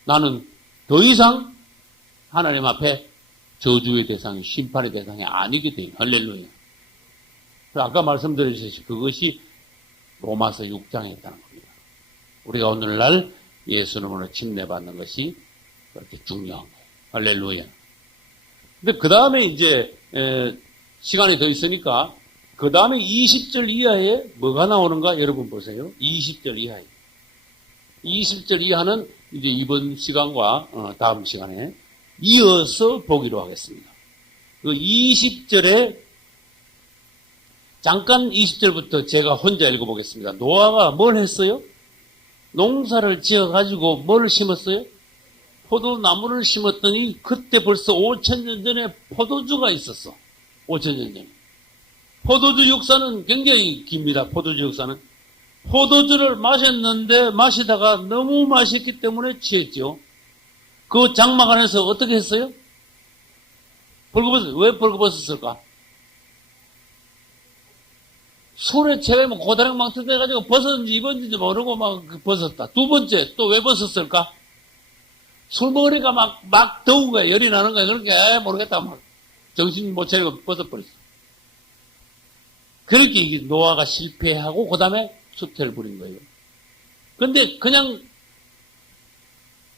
나는 더 이상 하나님 앞에 저주의 대상이 심판의 대상이 아니게 돼요. 할렐루야. 아까 말씀드렸듯이 그것이 로마서 6장에 있다는 겁니다. 우리가 오늘날 예수님으로 침례받는 것이 그렇게 중요한 거예요. 할렐루야. 근데 그 다음에 이제 시간이 더 있으니까 그 다음에 20절 이하에 뭐가 나오는가 여러분 보세요. 20절 이하에. 20절 이하는 이제 이번 시간과 다음 시간에 이어서 보기로 하겠습니다. 그 20절에 잠깐 20절부터 제가 혼자 읽어보겠습니다. 노아가 뭘 했어요? 농사를 지어가지고 뭘 심었어요? 포도나무를 심었더니 그때 벌써 5,000년 전에 포도주가 있었어. 5,000년 전에. 포도주 역사는 굉장히 깁니다. 포도주 역사는. 포도주를 마셨는데 마시다가 너무 맛있기 때문에 취했죠. 그 장막 안에서 어떻게 했어요? 벌거벗었어요. 왜 벌거벗었을까? 술에 취하면 고다랑 망쳐돼가지고 벗었는지 입었는지 모르고 막 벗었다. 두 번째, 또 왜 벗었을까? 술 먹으니까 막 더운 거야. 열이 나는 거야. 그러니까, 모르겠다. 막 정신 못 차리고 벗어버렸어. 그렇게 이게 노아가 실패하고, 그 다음에 수태를 부린 거예요. 근데 그냥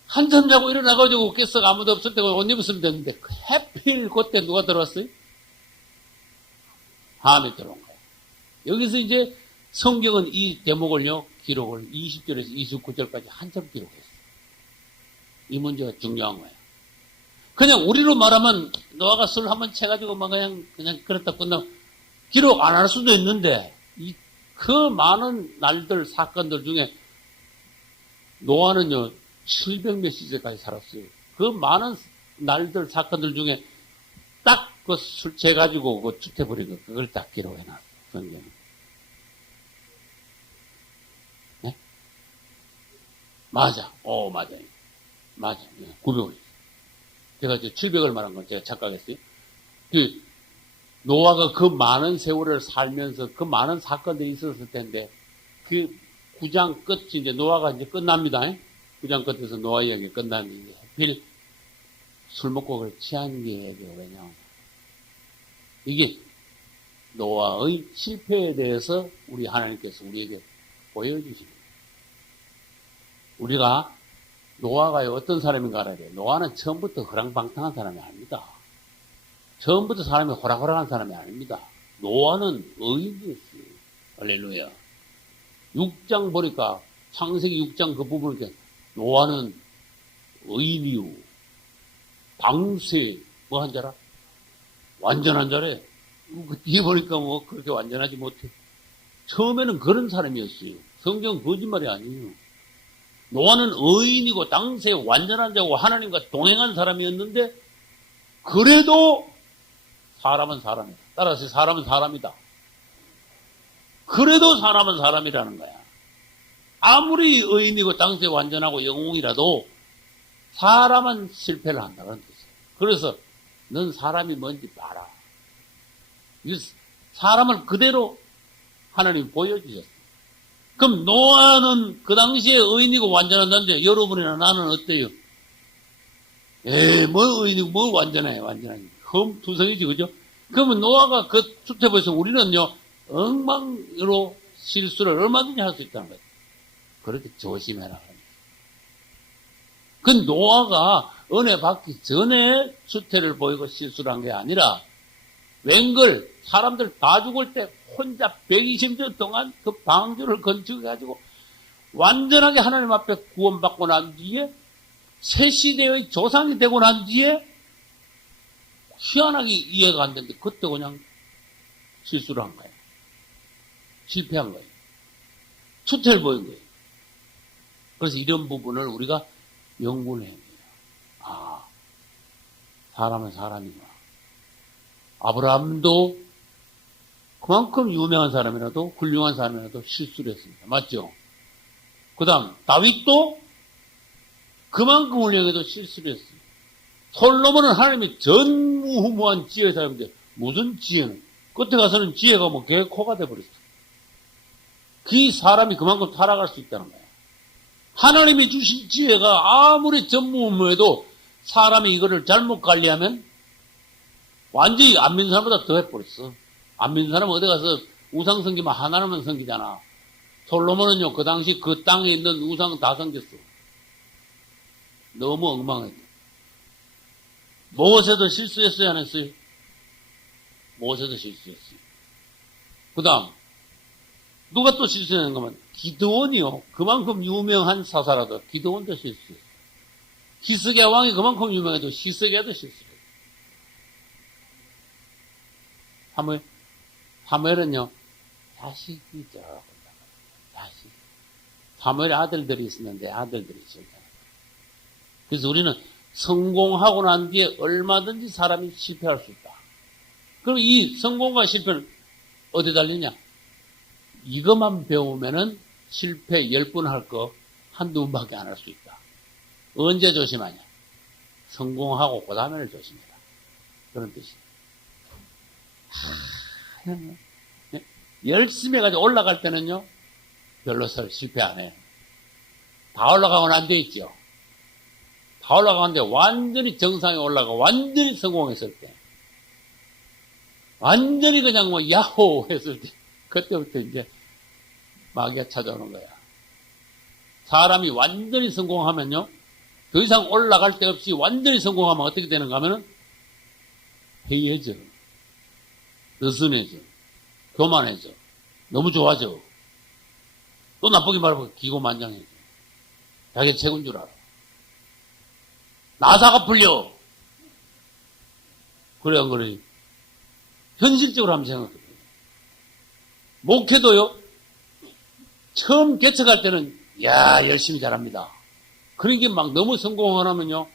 한참 자고 일어나가지고 깼어. 아무도 없을 때 옷 입었으면 됐는데, 해필 그때 누가 들어왔어요? 함이 들어온 거예요. 여기서 이제 성경은 이 대목을요, 기록을 20절에서 29절까지 한참 기록했어요. 이 문제가 중요한 거예요. 그냥 우리로 말하면 노아가 술 한번 채가지고 막 그냥 그렇다 끝나고 기록 안 할 수도 있는데 그 많은 날들 사건들 중에 노아는요 700몇 시대까지 살았어요. 그 많은 날들 사건들 중에 딱 그 술 채가지고 그 주태버린 거 그걸 딱 기록해놨어요. 성경은. 네? 맞아. 맞아요. 맞아. 900을. 제가 이제 700을 말한 건 제가 착각했어요. 노아가 그 많은 세월을 살면서 그 많은 사건들이 있었을 텐데, 그 9장 끝이 이제 노아가 이제 끝납니다. 9장 끝에서 노아 이야기 끝나면 하필 술 먹고 그걸 취한 게 왜냐하면 이게 노아의 실패에 대해서 우리 하나님께서 우리에게 보여주십니다. 우리가 노아가 어떤 사람인가 알아야 돼요. 노아는 처음부터 허랑방탕한 사람이 아닙니다. 처음부터 사람이 호락호락한 사람이 아닙니다. 노아는 의인이었어요. 할렐루야. 6장 보니까 창세기 6장 그 부분을 이렇게 노아는 의인이요. 당세 뭐 한 자라? 완전한 자래. 그 뒤에 보니까 뭐 그렇게 완전하지 못해. 처음에는 그런 사람이었어요. 성경은 거짓말이 아니에요. 노아는 의인이고 당시에 완전한 자고 하나님과 동행한 사람이었는데 그래도 사람은 사람이다. 따라서 사람은 사람이다. 그래도 사람은 사람이라는 거야. 아무리 의인이고 당시에 완전하고 영웅이라도 사람은 실패를 한다는 뜻이에요. 그래서 넌 사람이 뭔지 봐라. 사람을 그대로 하나님이 보여주셨어요. 그럼 노아는 그 당시에 의인이고 완전한다는데 여러분이나 나는 어때요? 뭐 의인이고 뭐 완전해. 험투성이지 그죠? 그러면 노아가 그 수태보에서 우리는요 엉망으로 실수를 얼마든지 할 수 있다는 거예요. 그렇게 조심해라. 그 노아가 은혜 받기 전에 수태를 보이고 실수를 한 게 아니라 웬걸 사람들 다 죽을 때 혼자 120년 동안 그 방주를 건축해가지고 완전하게 하나님 앞에 구원받고 난 뒤에 새 시대의 조상이 되고 난 뒤에 희한하게 이해가 안 되는데 그때 그냥 실수를 한 거예요. 실패한 거예요. 수태를 보인 거예요. 그래서 이런 부분을 우리가 연구를 해야 돼요. 사람은 사람이구나. 아브라함도 그만큼 유명한 사람이라도 훌륭한 사람이라도 실수를 했습니다. 맞죠? 그 다음 다윗도 그만큼 훌륭해도 실수를 했어요. 솔로몬은 하나님이 전무후무한 지혜의 사람인데 무슨 지혜는 끝에 가서는 지혜가 뭐 개코가 돼버렸어요. 그 사람이 그만큼 타락할 수 있다는 거예요. 하나님이 주신 지혜가 아무리 전무후무해도 사람이 이거를 잘못 관리하면 완전히 안 믿는 사람보다 더 해버렸어. 안 믿는 사람은 어디 가서 우상 섬기면 하나님만 섬기잖아. 솔로몬은요, 그 당시 그 땅에 있는 우상 다 섬겼어. 너무 엉망했다. 모세도 실수했어요, 안 했어요? 모세도 실수했어요. 그 다음, 누가 또 실수했는가 하면, 기드온이요. 그만큼 유명한 사사라도 기드온도 실수했어요. 히스기야 왕이 그만큼 유명해도 히스기야도 실수했어요. 사무엘은요, 자식이 자식. 사무엘의 아들들이 있었는데 아들들이 있었잖아요. 그래서 우리는 성공하고 난 뒤에 얼마든지 사람이 실패할 수 있다. 그럼 이 성공과 실패는 어디 달리냐? 이것만 배우면은 실패 10번 할 거 한두 번밖에 안 할 수 있다. 언제 조심하냐? 성공하고 그 다음에는 조심해라. 그런 뜻이에요. 열심히 해가지고 올라갈 때는요, 별로 실패 안 해요. 다 올라가고는 안 돼 있죠. 다 올라가는데 완전히 정상에 올라가 완전히 성공했을 때, 완전히 그냥 뭐 야호 했을 때, 그때부터 이제 마귀가 찾아오는 거야. 사람이 완전히 성공하면요, 더 이상 올라갈 데 없이 완전히 성공하면 어떻게 되는가 하면은 해이해져, 느슨해져, 교만해져, 너무 좋아져. 또 나쁘게 말하면 기고만장해져. 자기 최고인 줄 알아. 나사가 풀려. 그래, 안 그래? 현실적으로 한번 생각해 보세요. 목회도요, 처음 개척할 때는, 야, 열심히 잘합니다. 그런 게 막 너무 성공을 하면요,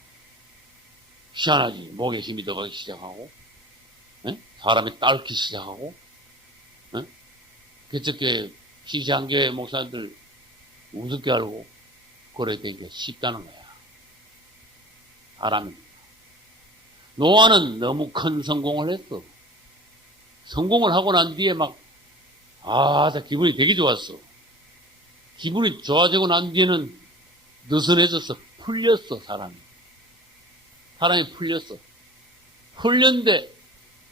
희한하지. 목에 힘이 들어가기 시작하고, 에? 사람이 딸기 시작하고, 에? 개척교회, 시시한교회 목사들 우습게 알고, 그래 되기가 쉽다는 거야. 사람입니다. 노아는 너무 큰 성공을 했어. 성공을 하고 난 뒤에 막, 자, 기분이 되게 좋았어. 기분이 좋아지고 난 뒤에는 느슨해졌어. 풀렸어, 사람이. 사람이 풀렸어. 풀렸는데,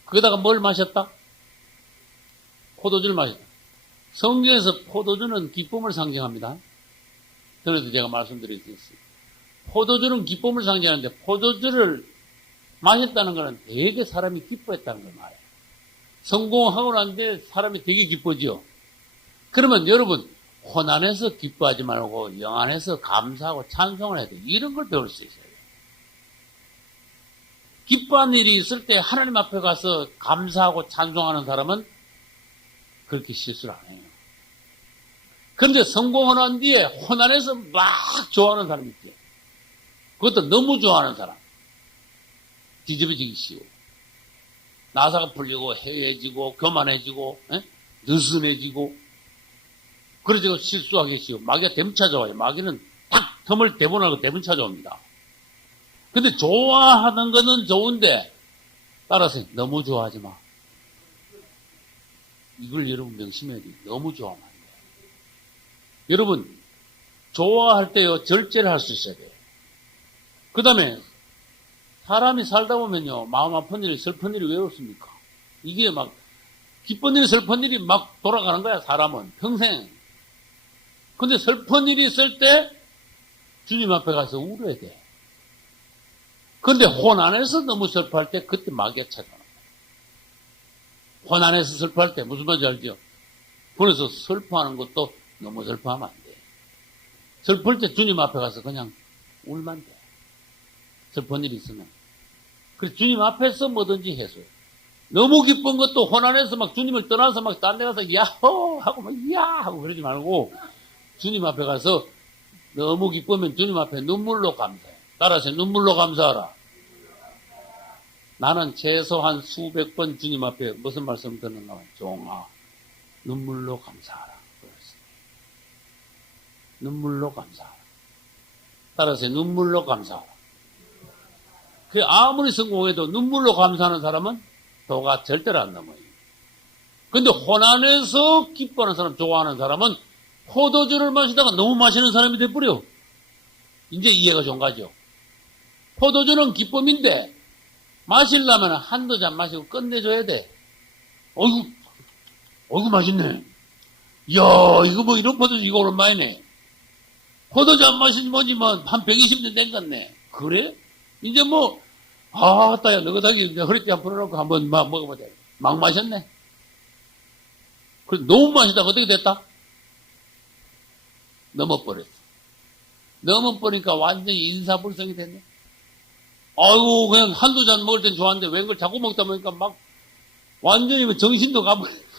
거기다가 뭘 마셨다? 포도주를 마셨다. 성경에서 포도주는 기쁨을 상징합니다. 전에도 제가 말씀드렸어요. 포도주는 기쁨을 상징하는데, 포도주를 마셨다는 것은 되게 사람이 기뻐했다는 걸 말이에요. 성공하고 난 뒤에 사람이 되게 기뻐지요. 그러면 여러분, 고난에서 기뻐하지 말고 영안에서 감사하고 찬송을 해야 돼. 이런 걸 배울 수 있어요. 기뻐하는 일이 있을 때 하나님 앞에 가서 감사하고 찬송하는 사람은 그렇게 실수를 안 해요. 그런데 성공을 한 뒤에 고난에서 막 좋아하는 사람이 있지. 그것도 너무 좋아하는 사람. 뒤집어지기 쉬워. 나사가 풀리고 해해지고 교만해지고 느슨해지고 그래서 실수하기 쉬워. 마귀가 대문 찾아와요. 마귀는 딱 틈을 대본하고 대문 찾아옵니다. 근데 좋아하는 거는 좋은데 따라서 너무 좋아하지 마. 이걸 여러분 명심해야 돼요. 너무 좋아하면 안 돼요. 여러분 좋아할 때요 절제를 할 수 있어야 돼요. 그 다음에 사람이 살다 보면요 마음 아픈 일, 슬픈 일이 왜 없습니까? 이게 막 기쁜 일, 슬픈 일이 막 돌아가는 거야. 사람은 평생. 근데 슬픈 일이 있을 때 주님 앞에 가서 울어야 돼. 근데 혼안에서 너무 슬퍼할 때 그때 마귀가 찾아오는 거야. 혼안에서 슬퍼할 때 무슨 말인지 알죠? 그래서 슬퍼하는 것도 너무 슬퍼하면 안 돼. 슬플 때 주님 앞에 가서 그냥 울면 돼. 슬픈 일이 있으면. 그래서 주님 앞에서 뭐든지 해서. 너무 기쁜 것도 혼안에서 막 주님을 떠나서 막 딴 데 가서 야호! 하고 막 야! 하고 그러지 말고 주님 앞에 가서 너무 기쁘면 주님 앞에 눈물로 감사해. 따라서 눈물로 감사하라. 나는 최소한 수백 번 주님 앞에 무슨 말씀 듣는가 하면 종아 눈물로 감사하라. 그랬어요. 눈물로 감사하라. 따라서 눈물로 감사하라. 그 아무리 성공해도 눈물로 감사하는 사람은 도가 절대로 안 넘어요. 근데 혼안에서 기뻐하는 사람, 좋아하는 사람은 포도주를 마시다가 너무 마시는 사람이 돼버려. 이제 이해가 좀 가죠. 포도주는 기쁨인데 마시려면 한두 잔 마시고 끝내줘야 돼. 어이구 맛있네. 이야 이거 뭐 이런 포도주 이거 오랜만이네. 포도주 안 마신 뭐지 뭐 한 120년 된 건네. 그래? 이제 뭐, 아, 따야, 너거다기 이제 허리띠 한 풀어놓고 한번 막 먹어보자. 막 마셨네. 그래, 너무 마시다가 어떻게 됐다? 넘어버렸어. 넘어버리니까 완전히 인사불성이 됐네. 아유, 그냥 한두 잔 먹을 땐 좋았는데, 웬걸 자꾸 먹다 보니까 막, 완전히 뭐 정신도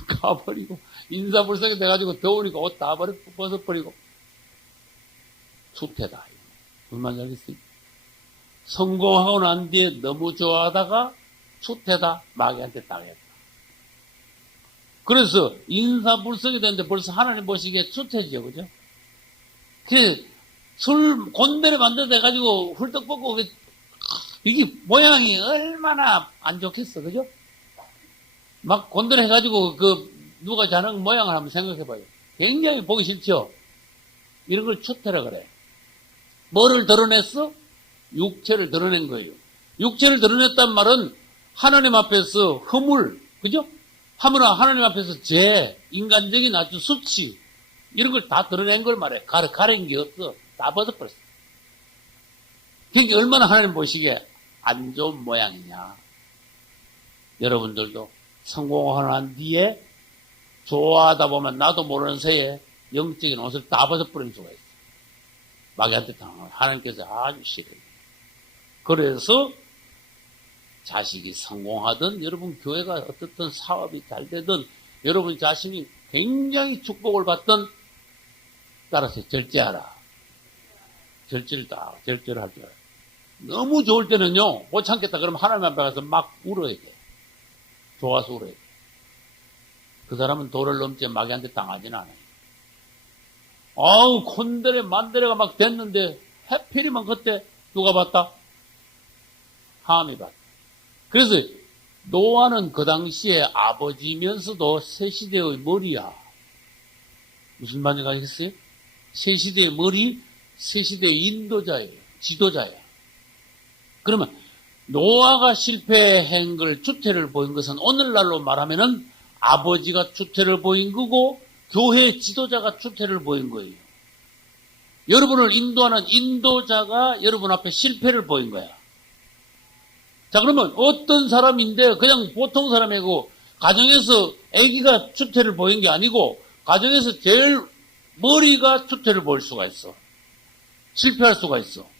가버리고, 인사불성이 돼가지고, 더우니까 옷 다 벗어버리고, 수태다. 무슨 말인지 알겠습니까? 성공하고 난 뒤에 너무 좋아하다가, 수태다. 마귀한테 당했다. 그래서, 인사불성이 됐는데 벌써 하나님 보시기에 수태지요, 그죠? 곤드레 만들어가지고, 훌떡 벗고, 이게 모양이 얼마나 안 좋겠어, 그죠? 막 곤드레 해가지고 누가 자는 모양을 한번 생각해봐요. 굉장히 보기 싫죠? 이런 걸 추태라 그래. 뭐를 드러냈어? 육체를 드러낸 거예요. 육체를 드러냈단 말은 하나님 앞에서 허물, 그죠? 하나님 앞에서 죄, 인간적인 아주 수치, 이런 걸 다 드러낸 걸 말해. 가린 게 없어. 다 벗어버렸어. 그러니까 얼마나 하나님 보시기에 안 좋은 모양이냐. 여러분들도 성공하고 난 뒤에 좋아하다 보면 나도 모르는 새에 영적인 옷을 다 벗어버린 수가 있어. 마귀한테 당하면 하나님께서 아주 싫어요. 그래서 자식이 성공하든 여러분 교회가 어떻든 사업이 잘 되든 여러분 자신이 굉장히 축복을 받든 따라서 절제하라. 절제를 할 줄 알아요. 너무 좋을 때는요, 못 참겠다. 그러면 하나님 앞에 가서 막 울어야 돼. 좋아서 울어야 돼. 그 사람은 도를 넘지 마귀한테 당하지는 않아요. 아우, 콘데레, 만데레가 막 됐는데, 해필이면 그때 누가 봤다? 함이 봤다. 그래서, 노아는 그 당시에 아버지면서도 새 시대의 머리야. 무슨 말인지 알겠어요? 새 시대의 머리, 새 시대의 인도자예요. 지도자예요. 그러면 노아가 실패한 걸 주태를 보인 것은 오늘날로 말하면은 아버지가 주태를 보인 거고 교회 지도자가 주태를 보인 거예요. 여러분을 인도하는 인도자가 여러분 앞에 실패를 보인 거야. 자, 그러면 어떤 사람인데 그냥 보통 사람이고 가정에서 아기가 주태를 보인 게 아니고 가정에서 제일 머리가 주태를 보일 수가 있어. 실패할 수가 있어.